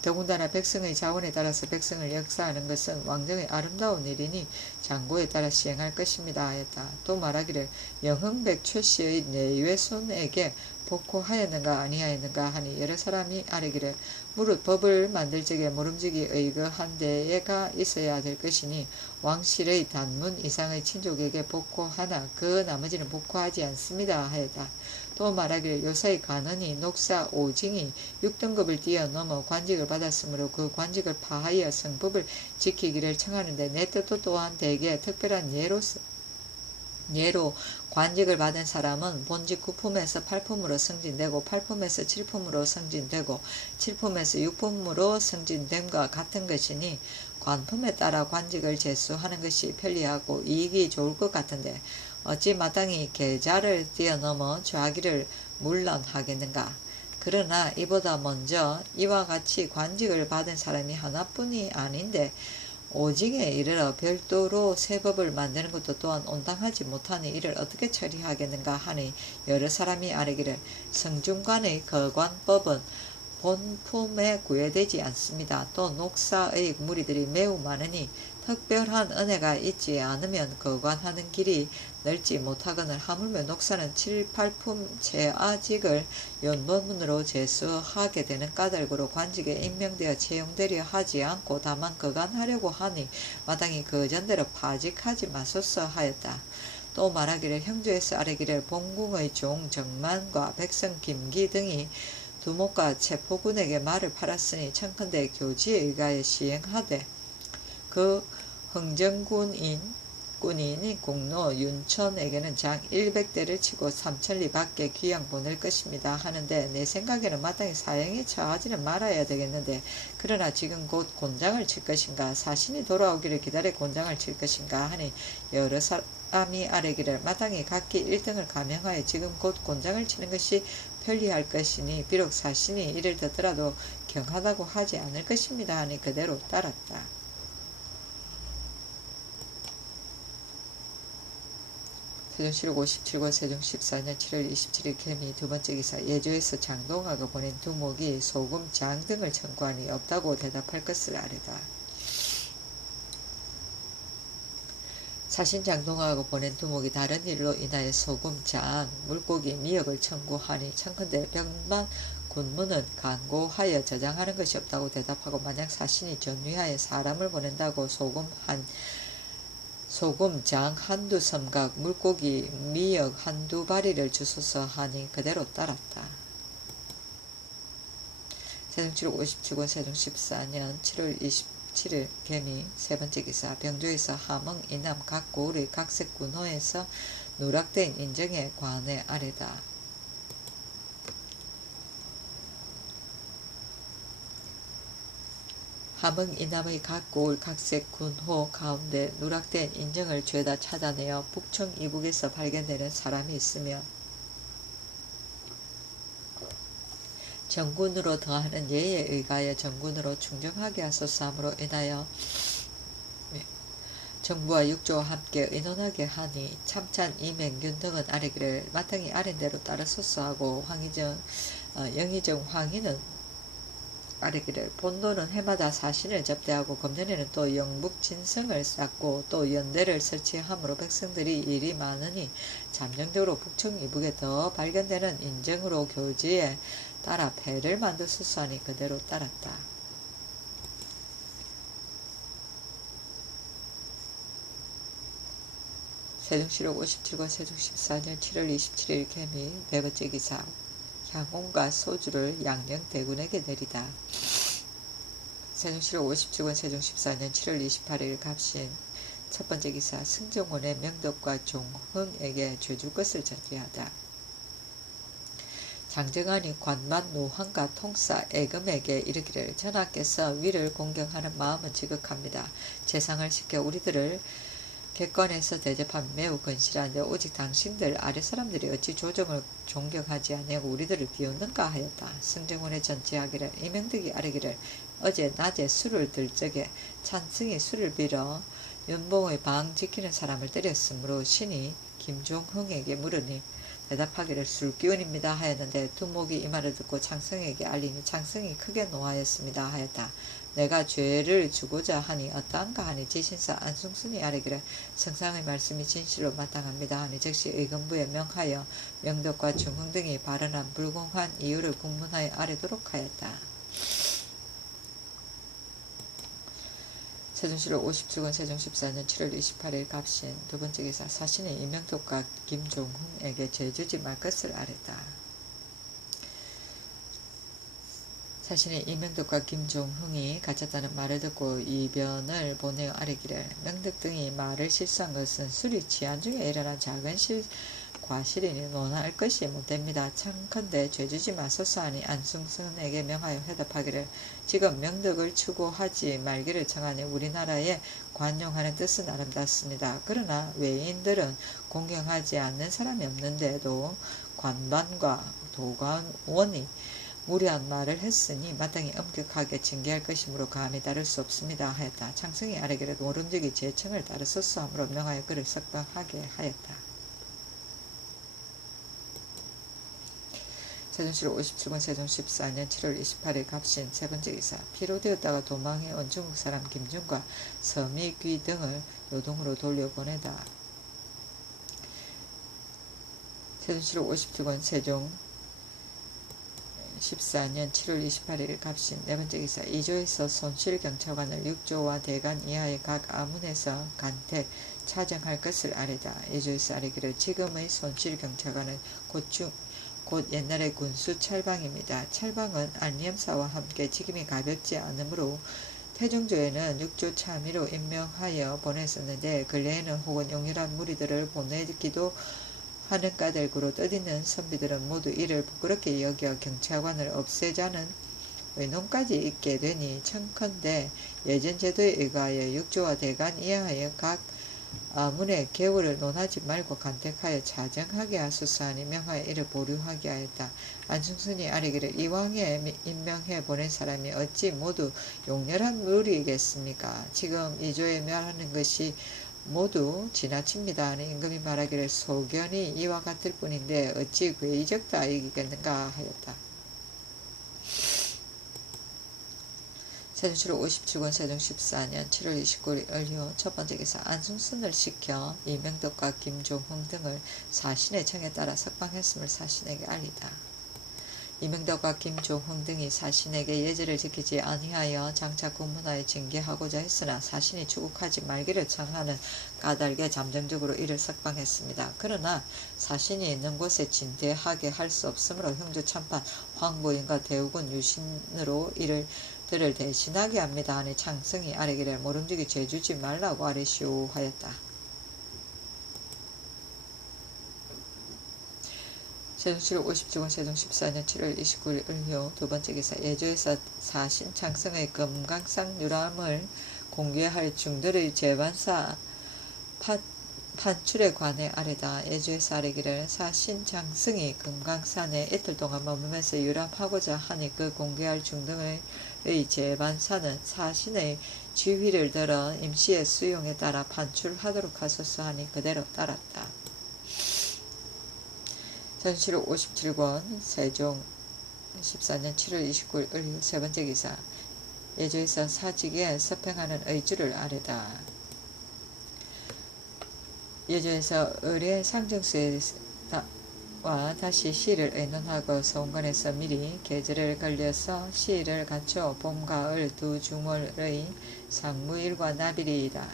더군다나 백성의 자원에 따라서 백성을 역사하는 것은 왕정의 아름다운 일이니 장고에 따라 시행할 것입니다 하였다. 또 말하기를 영흥백 최씨의 내외손에게 복호하였는가 아니하였는가 하니, 여러 사람이 아뢰기를 무릇 법을 만들 적에 모름지기 의거한 데가 있어야 될 것이니 왕실의 단문 이상의 친족에게 복호하나 그 나머지는 복호하지 않습니다 하였다. 또 말하기를 요사의 관원이 녹사 오징이 6등급을 뛰어넘어 관직을 받았으므로 그 관직을 파하여 성법을 지키기를 청하는데, 내 뜻도 또한 대개 특별한 예로 관직을 받은 사람은 본직 9품에서 8품으로 승진되고 8품에서 7품으로 승진되고 7품에서 6품으로 승진됨과 같은 것이니 관품에 따라 관직을 제수하는 것이 편리하고 이익이 좋을 것 같은데 어찌 마땅히 계자를 뛰어넘어 좌기를 물론하겠는가. 그러나 이보다 먼저 이와 같이 관직을 받은 사람이 하나뿐이 아닌데 오징에 이르러 별도로 새 법을 만드는 것도 또한 온당하지 못하니 이를 어떻게 처리하겠는가 하니, 여러 사람이 아뢰기를 성중관의 거관법은 본품에 구애되지 않습니다. 또 녹사의 무리들이 매우 많으니 특별한 은혜가 있지 않으면 거관하는 길이 넓지 못하거늘 하물며 녹사는 7, 8품 제아직을 연본문으로 제수하게 되는 까닭으로 관직에 임명되어 채용되려 하지 않고 다만 거관하려고 하니 마땅히 그 전대로 파직하지 마소서 하였다. 또 말하기를 형조에서 아뢰기를 본궁의 종 정만과 백성 김기 등이 두목과 체포군에게 말을 팔았으니 청컨대 교지에 의하여 시행하되 그 흥정군인이 공로 윤천에게는 장 100대를 치고 3천리 밖에 귀양 보낼 것입니다 하는데, 내 생각에는 마땅히 사형에 처하지는 말아야 되겠는데, 그러나 지금 곧 곤장을 칠 것인가 사신이 돌아오기를 기다려 곤장을 칠 것인가 하니, 여러 사람이 아뢰기를 마땅히 각기 1등을 감형하여 지금 곧 곤장을 치는 것이 편리할 것이니 비록 사신이 이를 듣더라도 경하다고 하지 않을 것입니다 하니 그대로 따랐다. 세종실록 57권 세종 14년 7월 27일 개미 두번째 기사. 예조에서 장동하가 보낸 두목이 소금, 장 등을 청구하니 없다고 대답할 것을 아뢰다. 사신 장동하고 보낸 두목이 다른 일로 인하여 소금, 장, 물고기, 미역을 청구하니 청컨대 병만 군문은 간고하여 저장하는 것이 없다고 대답하고, 만약 사신이 전위하여 사람을 보낸다고 소금, 장 한두 섬각, 물고기, 미역 한두 바리를 주소서 하니 그대로 따랐다. 세종실록 57권 세종 14년 7월 27일 개미 세번째 기사. 병조에서 함흥 이남 각 고을의 각색 군호에서 누락된 인정에 관해 아뢰다. 함흥 이남의 각 고을 각색 군호 가운데 누락된 인정을 죄다 찾아내어 북청 이북에서 발견되는 사람이 있으며 정군으로 더하는 예에 의하여 정군으로 충정하게 하소서 함으로 인하여 정부와 육조와 함께 의논하게 하니, 참찬 이맹균 등은 아뢰기를 마땅히 아랜 대로 따르소서 하고, 영의정 황희는 아뢰기를 본도는 해마다 사신을 접대하고 금년에는 또 영북 진성을 쌓고 또 연대를 설치하므로 백성들이 일이 많으니 잠정적으로 북청 이북에 더 발견되는 인정으로 교지에 따라 배를 만드소서 하니 그대로 따랐다. 세종시록 57권 세종 14년 7월 27일 개미. 네 번째 기사. 향온과 소주를 양녕대군에게 내리다. 세종시록 57권 세종 14년 7월 28일 갑신. 첫 번째 기사. 승정원의 명덕과 종흥에게 죄줄 것을 전제하다. 장정환이 관만 노환과 통사 애금에게 이르기를 전하께서 위를 공경하는 마음은 지극합니다. 재상을 시켜 우리들을 객관에서 대접하면 매우 건실한데 오직 당신들 아랫사람들이 어찌 조정을 존경하지 아니하고 우리들을 비웃는가 하였다. 승정원의 전제하기를 이명덕이 아뢰기를 어제 낮에 술을 들 적에 찬승이 술을 빌어 윤봉의 방 지키는 사람을 때렸으므로 신이 김종흥에게 물으니 대답하기를 술기운입니다 하였는데 두목이 이 말을 듣고 창성에게 알리니 창성이 크게 노하였습니다 하였다. 내가 죄를 주고자 하니 어떠한가 하니 지신사 안승순이 아뢰기를 성상의 말씀이 진실로 마땅합니다 하니 즉시 의금부에 명하여 명덕과 중흥 등이 발언한 불공한 이유를 국문하여 아뢰도록 하였다. 세종시록 57권 세종 14년 7월 28일 갑신. 두 번째 기사. 사신이 이명덕과 김종흥에게 죄주지 말 것을 아뢰다. 사신이 이명덕과 김종흥이 갇혔다는 말을 듣고 이변을 보내어 아뢰기를 명덕 등이 말을 실수한 것은 술이 취한 중에 일어난 작은 과실이니 논할 것이 못됩니다. 청컨대 죄주지 마소서 하니 안승선에게 명하여 회답하기를 지금 명덕을 추구하지 말기를 청하니 우리나라에 관용하는 뜻은 아름답습니다. 그러나 외인들은 공경하지 않는 사람이 없는데도 관반과 도관원이 무례한 말을 했으니 마땅히 엄격하게 징계할 것이므로 감히 따를 수 없습니다 하였다. 창성이 아뢰기를 모름지기 제청을 따르소서 하므로 명하여 그를 석방하게 하였다. 세종시록 57권 세종 14년 7월 28일 갑신. 세 번째 기사. 피로되었다가 도망해온 중국 사람 김준과 서미귀 등을 노동으로 돌려보내다. 세종시록 57권 세종 14년 7월 28일 갑신. 네 번째 기사. 2조에서 손실경찰관을 6조와 대간 이하의 각 아문에서 간택 차정할 것을 아뢰다. 2조에서 아뢰기를 지금의 손실경찰관은 곧 옛날의 군수 찰방입니다. 찰방은 안리엄사와 함께 직임이 가볍지 않으므로 태종조에는 6조 참의로 임명하여 보냈었는데 근래에는 혹은 용렬한 무리들을 보내기도 하는 까닭으로 뜻있는 선비들은 모두 이를 부끄럽게 여겨 경찰관을 없애자는 의논까지 있게 되니 청컨대 예전 제도에 의하여 6조와 대간 이하의 각 아문의 계우를 논하지 말고 간택하여 자정하게 하소서 하니 명하여 이를 보류하게 하였다. 안승순이 아뢰기를 이왕에 임명해 보낸 사람이 어찌 모두 용렬한 무리이겠습니까? 지금 이조에 말하는 것이 모두 지나칩니다 하니 임금이 말하기를 소견이 이와 같을 뿐인데 어찌 괴이적다이겠는가 하였다. 세종시록 57권 세종 14년 7월 29일 을효. 첫 번째 기사. 안승순을 시켜 이명덕과 김종흥 등을 사신의 청에 따라 석방했음을 사신에게 알리다. 이명덕과 김종흥 등이 사신에게 예절을 지키지 아니하여 장차 국문하에 징계하고자 했으나 사신이 추국하지 말기를 청하는 까닭에 잠정적으로 이를 석방했습니다. 그러나 사신이 있는 곳에 진대하게 할 수 없으므로 형조 참판 황보인과 대우군 유신으로 들을 대신하게 합니다 하니 창성이 아뢰기를 모름지기 죄주지 말라고 아뢰시오 하였다. 세종시록 57권 세종 14년 7월 29일 을효. 두 번째 기사. 예조에서 사신 창성의 금강산 유람을 공개할 중들의 재반사 판출에 관해 아뢰다. 예조에서 아뢰기를 사신 창성이 금강산에 이틀 동안 머물면서 유람하고자 하니 그 공개할 중등의 재반사는 사신의 지휘를 들어 임시의 수용에 따라 판출하도록 하소서 하니 그대로 따랐다. 세종시록 57권 세종 14년 7월 29일 을효. 세 번째 기사. 예조에서 사직에 서평하는 의주를 아뢰다. 예조에서 의례 상정수와 다시 시를 의논하고 서원관에서 미리 계절을 걸려서 시를 갖춰 봄, 가을 두 중월의 상무일과 나비리이다.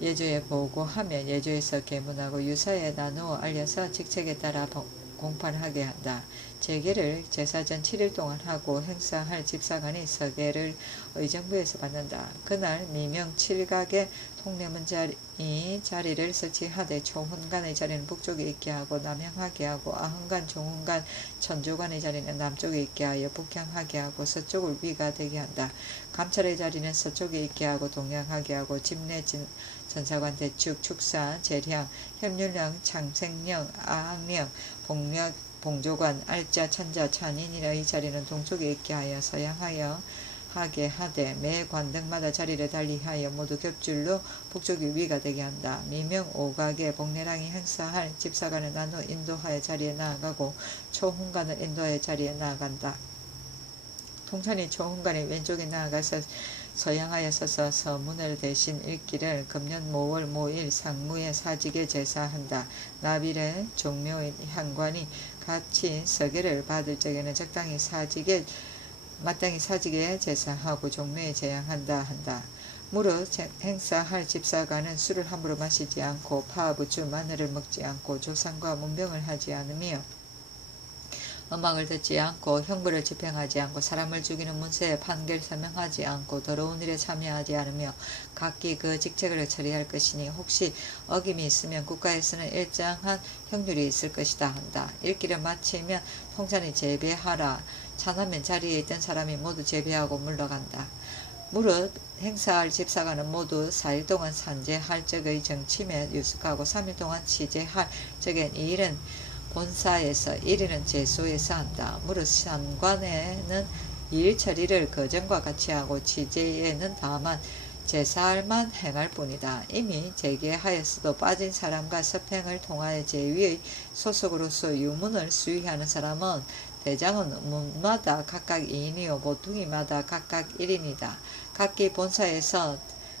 예조에 보고하면 예조에서 계문하고 유사에 나누어 알려서 직책에 따라 공판하게 한다. 제계를 제사 전 7일 동안 하고 행사할 집사관이 서계를 의정부에서 받는다. 그날 미명 7각의 통례문 자리를 설치하되 초훈간의 자리는 북쪽에 있게 하고 남향하게 하고 아흥간, 종훈간, 천조간의 자리는 남쪽에 있게 하여 북향하게 하고 서쪽을 위가 되게 한다. 감찰의 자리는 서쪽에 있게 하고 동향하게 하고 집내 전사관, 대축, 축사, 재량, 협률령, 창생령, 아항령, 봉조관, 알자, 찬자, 찬인이의 자리는 동쪽에 있게 하여 서양하여 하게 하되 매 관등마다 자리를 달리하여 모두 겹줄로 북쪽이 위가 되게 한다. 미명 오각의 복례랑이 행사할 집사관을 나누어 인도하여 자리에 나아가고 초훈관을 인도하여 자리에 나아간다. 통찬이 초훈관이 왼쪽에 나아가서 서양하여 서서 서문을 대신 읽기를 금년 모월 모일 상무에 사직에 제사한다. 나빌의 종묘의 향관이 같이 서계를 받을 적에는 적당히 마땅히 사직에 제사하고 종묘에 제양한다 한다. 무릇 행사할 집사관은 술을 함부로 마시지 않고 파, 부추, 마늘을 먹지 않고 조상과 문병을 하지 않으며 음악을 듣지 않고 형벌을 집행하지 않고 사람을 죽이는 문세에 판결 설명하지 않고 더러운 일에 참여하지 않으며 각기 그 직책을 처리할 것이니 혹시 어김이 있으면 국가에서는 일정한 형률이 있을 것이다 한다. 읽기를 마치면 통찬이 제배하라. 찬하면 자리에 있던 사람이 모두 제배하고 물러간다. 무릇 행사할 집사관은 모두 4일 동안 산제할 적의 정침에 유숙하고 3일 동안 취재할 적엔 2일은 본사에서 1일은 제소에서 한다. 무릇 산관에는 일 처리를 거정과 같이 하고 취재에는 다만 제사할만 행할 뿐이다. 이미 재계하였어도 빠진 사람과 서팽을 통하여 제위의 소속으로서 유문을 수의하는 사람은 대장은 문마다 각각 2인이요 모퉁이마다 각각 1인이다. 각기 본사에서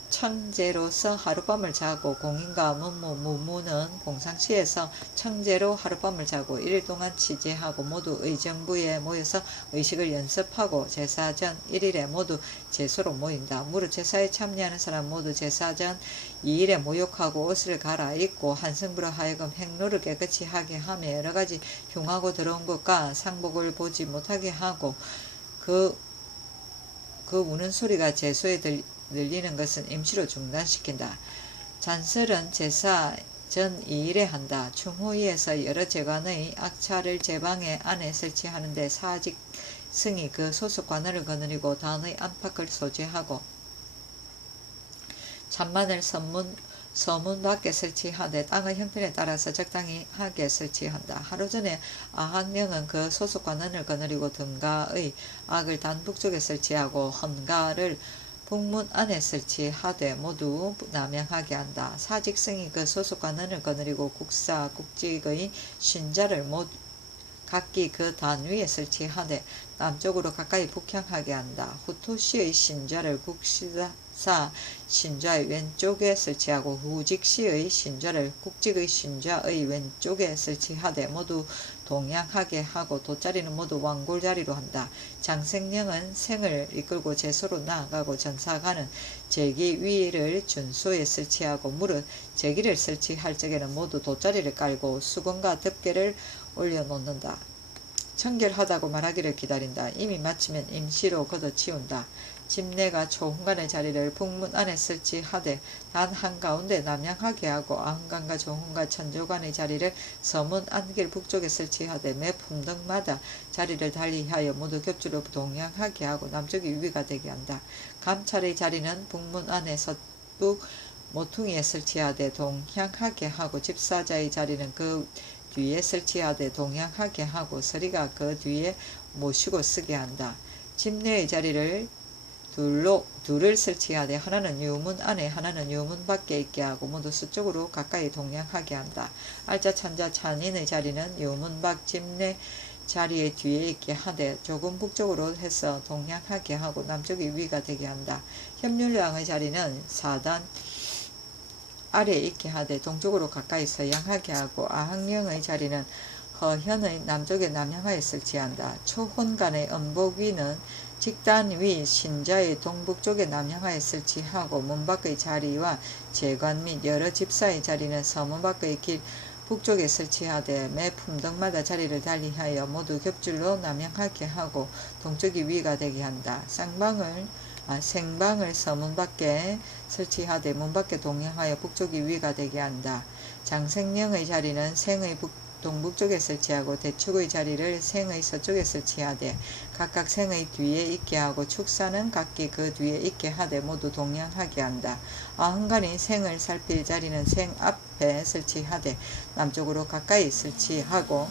청제로서 하룻밤을 자고 공인과 무무는 봉상시에서 청제로 하룻밤을 자고 1일 동안 취재하고 모두 의정부에 모여서 의식을 연습하고 제사 전 1일에 모두 제소로 모인다. 무릇 제사에 참여하는 사람 모두 제사 전 2일에 모욕하고 옷을 갈아입고 한승부로 하여금 행로를 깨끗이 하게 하며 여러가지 흉하고 더러운 것과 상복을 보지 못하게 하고 그 우는 소리가 제소에 들리는 것은 임시로 중단시킨다. 잔설은 제사 전 2일에 한다. 충후위에서 여러 재관의 악차를 제방에 안에 설치하는데 사직 승이 그 소속 관원을 거느리고 단의 안팎을 소재하고 잔만을 서문 밖에 설치하되 땅의 형편에 따라서 적당히 하게 설치한다. 하루 전에 아항령은 그 소속 관원을 거느리고 등가의 악을 단북쪽에 설치하고 헌가를 북문 안에 설치하되 모두 남양하게 한다. 사직승이 그 소속 관원을 거느리고 국사, 국직의 신자를 모두 각기 그 단 위에 설치하되 남쪽으로 가까이 북향하게 한다. 후토시의 신좌를 국시사 신좌의 왼쪽에 설치하고 후직시의 신좌를 국직의 신좌의 왼쪽에 설치하되 모두 동양하게 하고 돗자리는 모두 왕골자리로 한다. 장생령은 생을 이끌고 제소로 나아가고 전사관은 제기 위를 준소에 설치하고 무릇 제기를 설치할 적에는 모두 돗자리를 깔고 수건과 덮개를 올려놓는다. 청결하다고 말하기를 기다린다. 이미 마치면 임시로 걷어치운다. 집내가 초훈간의 자리를 북문 안에 설치하되 단 한가운데 남양하게 하고 아흥간과 종훈과 천조간의 자리를 서문 안길 북쪽에 설치하되 매 품등마다 자리를 달리하여 모두 겹주로 동양하게 하고 남쪽이 위가 되게 한다. 감찰의 자리는 북문 안에 서북 모퉁이에 설치하되 동향하게 하고 집사자의 자리는 그 뒤에 설치하되 동양하게 하고 서리가 그 뒤에 모시고 쓰게 한다. 집내의 자리를 둘을 설치하되 하나는 유문 안에 하나는 유문 밖에 있게 하고 모두 서쪽으로 가까이 동양하게 한다. 알자 찬자 찬인의 자리는 유문 밖 집내 자리의 뒤에 있게 하되 조금 북쪽으로 해서 동양하게 하고 남쪽이 위가 되게 한다. 협률량의 자리는 4단 아래에 있게 하되 동쪽으로 가까이 서양하게 하고 아항령의 자리는 허현의 남쪽에 남향하여 설치한다. 초혼간의 음복 위는 직단 위 신자의 동북쪽에 남향하에 설치하고 문 밖의 자리와 재관 및 여러 집사의 자리는 서문 밖의 길 북쪽에 설치하되 매 품덕마다 자리를 달리하여 모두 겹줄로 남향하게 하고 동쪽이 위가 되게 한다. 생방을 서문 밖에 설치하되 문 밖에 동향하여 북쪽이 위가 되게 한다. 장생령의 자리는 생의 동북쪽에 설치하고 대축의 자리를 생의 서쪽에 설치하되 각각 생의 뒤에 있게 하고 축사는 각기 그 뒤에 있게 하되 모두 동양하게 한다. 아흔간이 생을 살필 자리는 생 앞에 설치하되 남쪽으로 가까이 설치하고